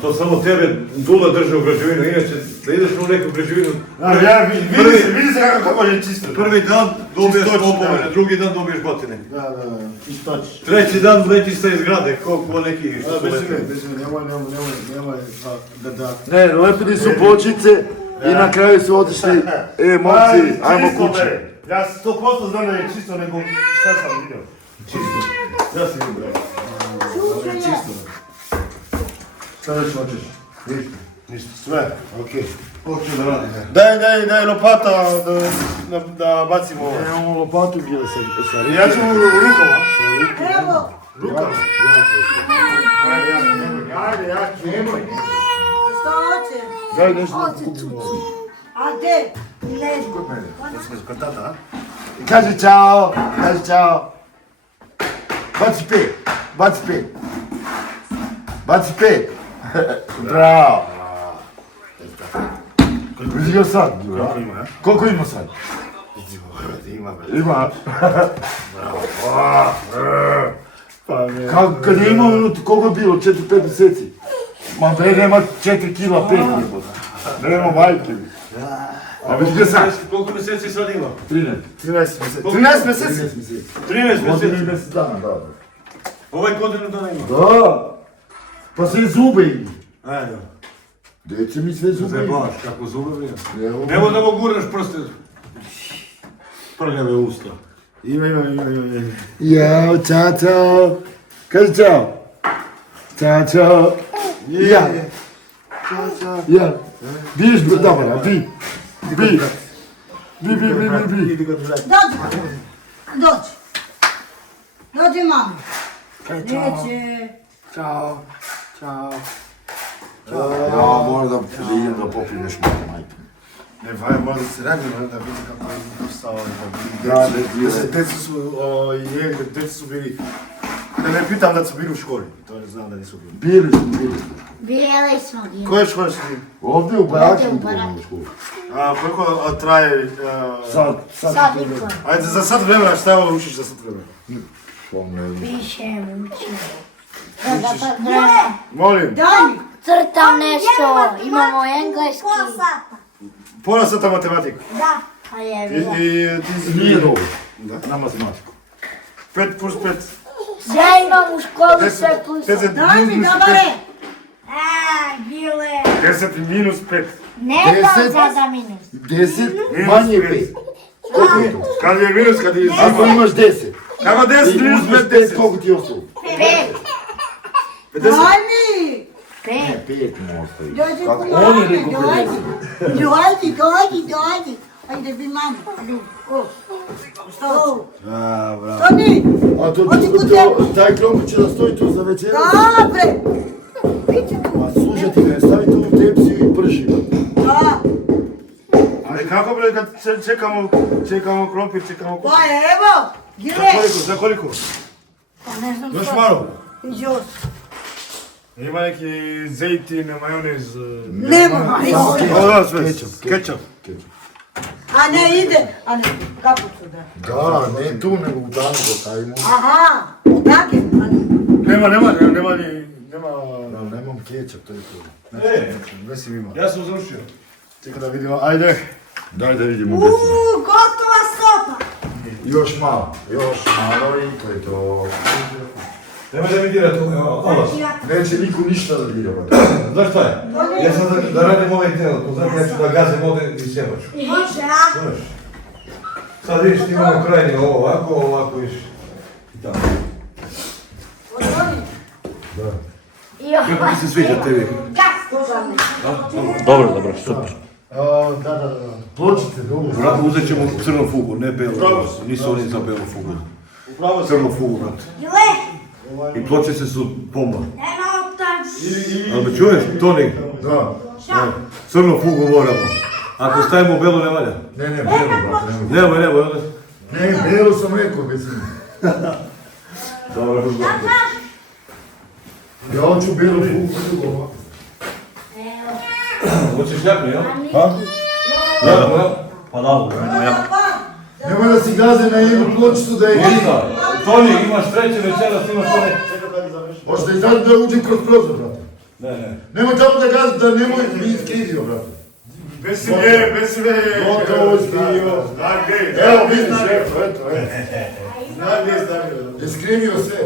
To samo tebe Dula drže u građevinu, inače da ideš u neku građevinu. Vidi se kako je čisto. Prvi dan dobiješ opomene, drugi dan dobiješ batine. Da, čistoć. Treći dan nečista iz zgrade, ko neki što su Bez letili. nemoj da... Ne, lepili su pločice i na kraju su otišli. Momci, ajmo kući. Ja 100% znam da je čisto, nego šta sam vidio. Čisto. Ja sam vidio. Čisto. Šta već hoćeš? Ništa, sve, okej. Ko će da radi, ne? Daj lopata da bacimo ovo. Imamo lopatu gdje sa Ja ću rukama. Evo, Rukama? Ajde, nemoj. što hoće? Daj nešto da kupimo. A gdje? Ne. Kod tata, a? Kaži čao, Baci pet. Bravo. Vidio sad? Koliko ima, a? Koliko ima sad? Ima. Kad je imao, koliko je bilo? 4-5 mjeseci? Ma bre, nema 4 kila 5 jebote. Nema majke. A vidio sad? Koliko mjeseci sad ima? 13. 13 mjeseci? 13 mjeseci. Mjesec dana, da. Ovaj godinu dana ima. Da. Pa sve zube ima. Ajde. Deci mi sve zube ima. Zebaš, kako zube vrija. Evo. Nemoj da mu guraš prste. Prljave usta. Ima. Jao, čao. Kaži čao. Čao. Ja. Biješ, dobra, bi. Idi kod gledaj. Dođi mami. Neće. Čao. Ja moram da idem da popijem nešto majke. Ne, vaj, možda se radi, da vidi kako je ustao, Da, djeca su bili, da ne pitam da su bili u školi, to ne znam da nisu bili. Bili. Bijeli smo bili. Koje škole su bili? Ovdje u baračku Ovdje u idemo baračku. u školu. A koliko traje, Sad. Sad niko. ajde za sat vremena, šta ovo učiš za sat vremena? Pišem, učim. Molim, Daj mi. Crtam nešto, imamo engleski. pola sata matematika. Da. A je I ti si... Nije dobro. Na matematiku. 5 plus 5. Sve imam u školu, sve plus. 10 Daj mi, minus dabare. Bile. 10 minus 5. Ne dam 10. sada minus. 10 manje 5. Koliko je to? Kad je minus, kad je Ako imaš 10. Kako 10 I minus uzmeš 5, 5, 10? koliko ti je ostalo? 5. Daj mi. 5. Ne, 5 mu ostaje. Dođi Kako ku on je mami, rekao dođi. Ajde bi mami. Što? A, bravo. Što ti? A to, Hoći kod tebe. taj kromor će da stoji tu za večeru. Dobre. Biće tu. A slušajte me, stavite u tepsiju i prži. Da. Ali kako bre, kad čekamo krompir, čekamo Pa evo. Gile. Za koliko? Pa ne znam Još što. malo. Još. Ima neki zejtin, majonez. Nema. Ovo sve. Kečap. A ne ide. A ne, kapucu da. Da, ne tu, nego u danu da stavimo. Aha. Odake. Nema ni, Da, nemam kečap, to je to. Mislim ima. Ja sam završio. Čekaj da vidimo, ajde. Daj da vidimo gdje smo. Gotova sopa. Još malo i to je to. Nemoj da mi dirate ovlaš. Neće niko ništa da dira. Znaš šta je? Ja sam da radim ovaj telo, to znači ja ću da gazem ovdje i sjebaću. Znaš? Sad vidiš ti imamo krajnje ovako viš. I tako. Da. Kako ti se sviđa tebi? Dobro, super. Da. Pločice, dobro. Brat, uzet ćemo crnu fugu, ne belu. Upravo. Nisu oni za belu fugu. Upravo Crnu fugu, brat. I pločice su bomba. Ali me čuješ, Toni? Da. Crnu fugu moramo. Ako stavimo belu ne valja. Ne, belo, brate, Nemoj. ne, belo sam rekao, mislim. Dobro, Ja hoću belo fugu. hoćeš jaknu, jel? Ha? Pa da, ja. Nemoj da si gaze na jednu pločicu da je Ništa, Toni, imaš treće večeras, imaš one... Možda i zato da uđem kroz prozor, brate. Ne. Nemoj tamo da gazi, da nemoj biti kridio, brate. Bez sve. Gotovo skrivio. Znak gdje. Evo vidiš, eto. Znak gdje je stavio. Je skrivio sve.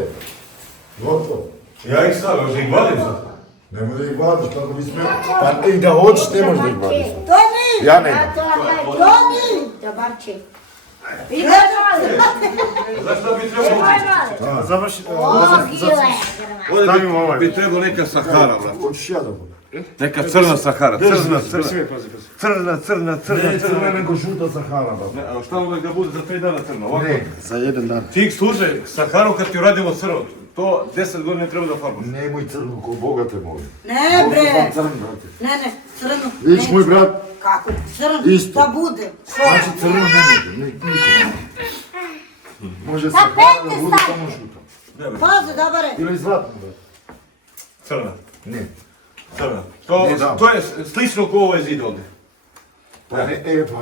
Gotovo. Ja ih stavio, možda ih vadim sad. Nemoj da ih vadiš, kako bi smio. Pa i da hoćeš, ne možeš da ih vadiš. Toni! Ja ne. Toni! Dobarče. Zašto bi trebalo? Završi. Stavimo ovaj. Bi trebalo neka Sahara, brat. Hoćeš ja da budem. Neka crna Sahara, crna. Crna. Ne, crna nego žuta Sahara, brate. Ne, a šta uvek da bude za 3 dana crno, ovako? Ne, za jedan dan. Ti slušaj, Saharu kad ti uradimo crno, to 10 godina ne treba da farbaš. Nemoj crnu ko bogate moji. Ne bre! Crn, brate. Ne, crno. Vidiš moj brat? Kako? Crno? Isto. Da bude. Znači crno ne može, nikako. Može Sahara da bude samo žuta. Pazi, dabare. Ili zlatno, brate. Crna. Ne. Crna. Ne znam. To je slično kao ovaj zid ovdje. Pa ne, pa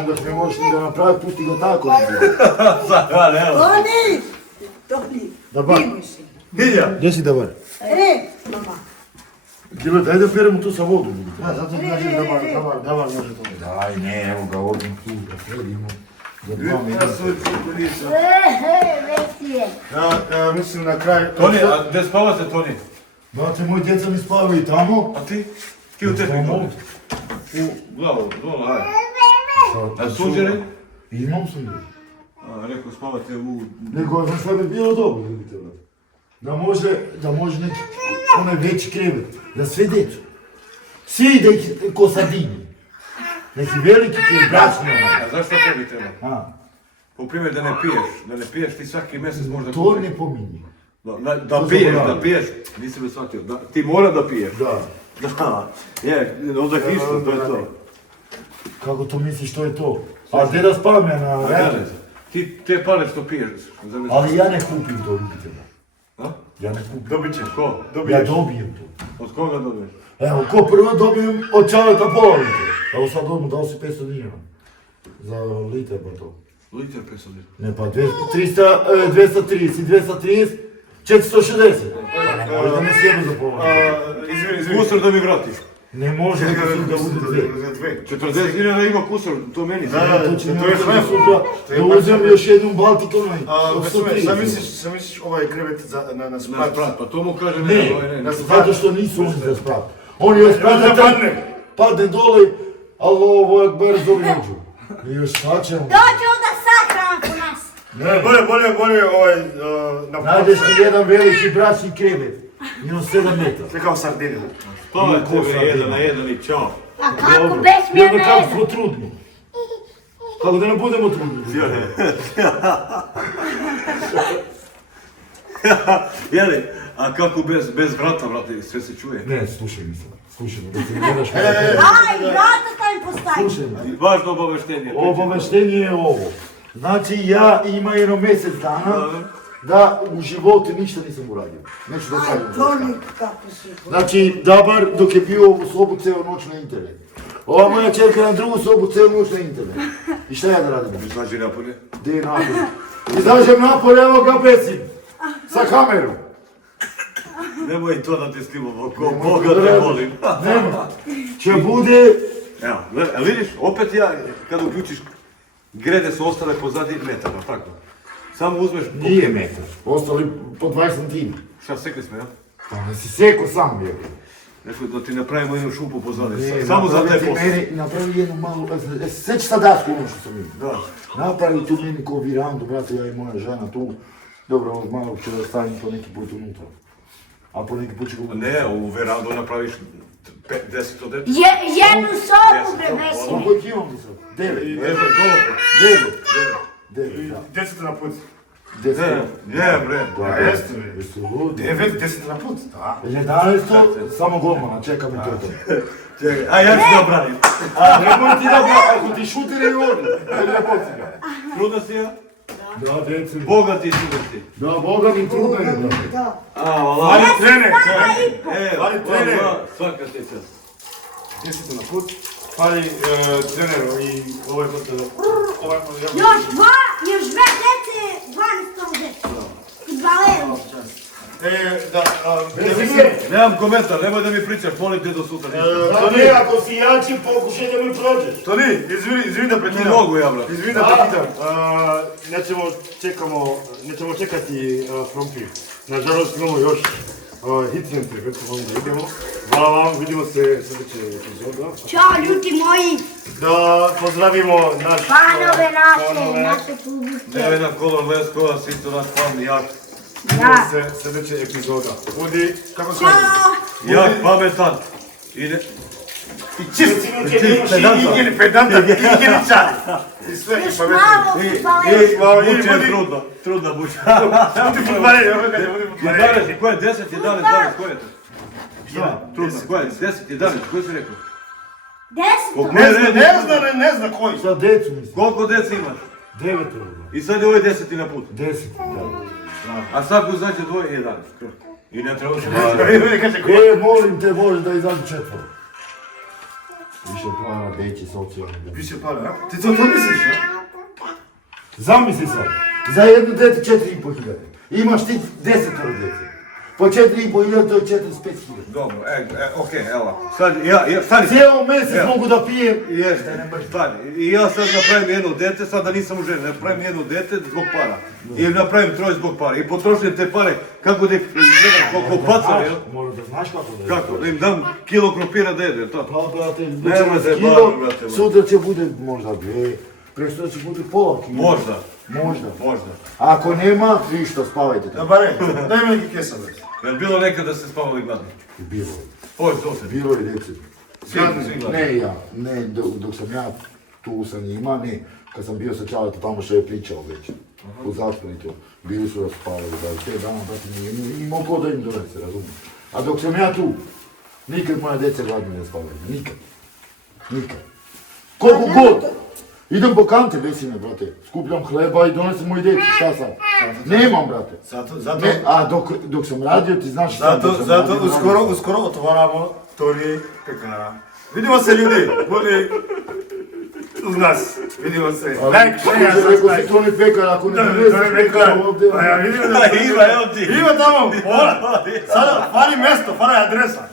onda ne možeš ni da napravi, pusti ga tako. Sahara, evo. Toni! Da bar. Dimuj si. Hilja. Gdje si da bar? Mama. Kile, daj da peremo tu sa vodom. Da, zato kažeš da bar može to. Daj, ne, evo ga ovdje tu, da perimo. Za 2 minuta. Ja mislim na kraj... Toni, a gdje spavate, Toni? Brate, moji djeca mi spavaju tamo. A ti? Ti u tebi Tamo. U glavu, dole, ajde. A suđeri? Imam suđeri. A, rekao spavate u... Nego, znaš šta bi bilo dobro, vidite, brate. Da može neki, onaj veći krevet, da sve djecu. Svi da ih ko sardini. Neki veliki krevet, bračni onaj. A zašto tebi treba? A, U primjer da ne piješ ti svaki mjesec možda... to ne pominje. Da piješ, nisi me shvatio, ti mora da piješ. Da. Da, onda isto, to je to. Kako to misliš, što je to? A gdje da spavam ja na Ne, ti te pare što piješ. Ali ja ne kupim to, vidite da. A? Ja ne kupim. Dobit ćeš, ko? Ja dobijem to. Od koga dobiješ? Evo, ko prvo dobijem od čovjeka pola litre. Evo sad odmah dao si 500 dinara. Za litre pa to. Liter 500 dinara. Ne pa 230, 230, 460. Pa ne može da me sjedu za pola litre. Izvini. Kusur da mi vratiš. Ne može da bude dve. 40 40 ima kusur, to meni. To će mi to je sutra hleb. da uzem još jednu Baltik onaj. Šta misliš ovaj krevet na Na sprat? sprat, pa to mu kaže Ne, ne. zato što nisu oni za sprat. Oni od sprata da padne. padne dole, Allahu Akbar zove nođu. I još šta ćemo? Dođe onda sahrana po nas. Ne, Bolje ovaj... nađeš ti jedan veliki bračni krevet. Minus 7 metara. Sve kao sardine. To je tebe jedan na jedan i čao. A kako Dobro. bez I onda mjene? kako smo trudni? Kako da ne budemo trudni? Jeli, a kako bez vrata, vrati, sve se čuje? Ne, slušaj mi sad. Slušaj mi, da ti gledaš me. Aj, vrata tam postavi. Slušaj mi. Važno obaveštenje. Obaveštenje je ovo. Znači ja ima jedno mjesec dana da u životu ništa nisam uradio. Neću da kažem. Toni, kako si. Znači, Dabar dok je bio u sobu ceo noć na internet. Ova moja čerka na drugu sobu ceo noć na internet. I šta ja da radim? Izađi napolje. Gdje je napolje? Izađem napolje, evo ga besim. Sa kamerom. Nemoj to da te snimamo, ko Boga te volim. Nema. Će bude... Evo, gledaj, vidiš, opet ja, kad uključiš, grede su ostale pozadi metar, tako? Samo uzmeš... Nije metar. Ostali po 20 cm. Šta, sekli smo, ja? Pa ne si seko sam, je. Rekao da ti napravimo jednu šupu pozadi, Ne, samo za taj napravi ti posao. meni, napravi jednu malu... Seć sa dasku ono što sam vidio. Da. Napravi tu meni ko virandu, brate, ja i moja žena tu. Dobro, od malog ću da stavim to neki put unutra. A po neki put će ga... Ne, u verandu napraviš 10 od 10. Jednu sobu prevesi. Koliko ih imam ti sad? 9. Ne znam, dobro. 9, da. 10 na put. 10. Ne, bre. A jeste bre. Jesi ludi? 9, 10 na put. Da. 11 samo golmana, čekam i to. Čekaj, a ja ću da branim. A nemoj ti da ba, ako ti šutire i odli. Ajde da poci ga. Trudno si ja? Da, deci. Bogati si da ti. Da, Boga mi trudno je, brate. Da. A, vala. Ali trener, Ali trener. Svaka ti čas. 10 na put. Fali trener i ovaj put. Još dve dece, 12 dece. I balenu. Da, Nemam komentar, nemoj da mi pričaš, molim te do sutra. to nije, ako si jači, pokušaj da mi prođeš. To nije, izvini da Ti prekidam. mogu ja, brate. Izvini da prekidam. Nećemo čekati krompir. Nažalost imamo još hitnjente, već vam da idemo. Hvala vam, vidimo se sljedeće epizoda. Ćao ljudi moji. Da pozdravimo naš... Panove naše publike. Nevena Kolor Leskova, isto naš fan, jak. Vidimo se sljedeće epizoda. Budi, kako se... Jak, pametan. Ide. I čist, ili pedantan, ili čar. I sve, i pametan. Buća je trudna, trudna buća. Budi futbaler, ovo ga je, budi futbaler. 11, ko je 10, 11, 12, ko je to? Šta? Trudna, ko je? 10, 11, koji si rekao? 10. Ne zna koji. Šta decu mislim? Koliko djece imaš? 9. I sad je ovaj 10 na put. 10, da. A sad ko izađe dvoje, 11. I ne treba se Molim te Bože da izađu 4. Više para, veći, socijalni. Više para, a? Ti to misliš, a? Zamisli sad, za jedno dete 4.500. Imaš ti 10 djece. Po 4.500 to je 45.000. Dobro, okej, evo. Sad, stani. Cijelo mjesec mogu da pijem. Jeste, stani. I ja sad napravim jedno dete, sad da nisam u ženi, napravim jedno dete zbog para. I napravim troje zbog para. I potrošim te pare, kako da ih gledam, koliko pacar, jel? Možda da znaš kako da je. Kako? Da im dam kilo krompira da jede, to? Pa brate, Nema se kilo, baviti, brate. sutra će bude možda 2, prešto će bude pola kilo. Možda. Ako nema, vi što spavajte tamo. Bare, daj mi neki kesa, bre. Jel bilo nekad da ste spavali gladni? Bilo je. Oj, to se. Bilo je djece. Svi gladni. Ne ja, ne dok sam ja tu sa njima, ne. Kad sam bio sa Čaletom tamo što je pričao već. U zatvoru i to. Bili su raspavali, da te dana, brate, nije imao ko da im donese, razumiješ. A dok sam ja tu, nikad moja djeca gladni ne spavaju, nikad. Koliko god. Idem po kante vesine, brate, skupljam hleba i donesem moj djeci, šta sad? Nemam, brate. Zato... Ne, a dok sam radio, ti znaš šta dok sam radio. Zato uskoro otvaramo Toni pekara. Vidimo se ljudi, budi uz nas. Vidimo se. Like, share, Rekao si Toni Pekar, ako ne Toni Pekar. Pa ja vidim da... Ima tamo, sada, fali mjesto, fali adresa.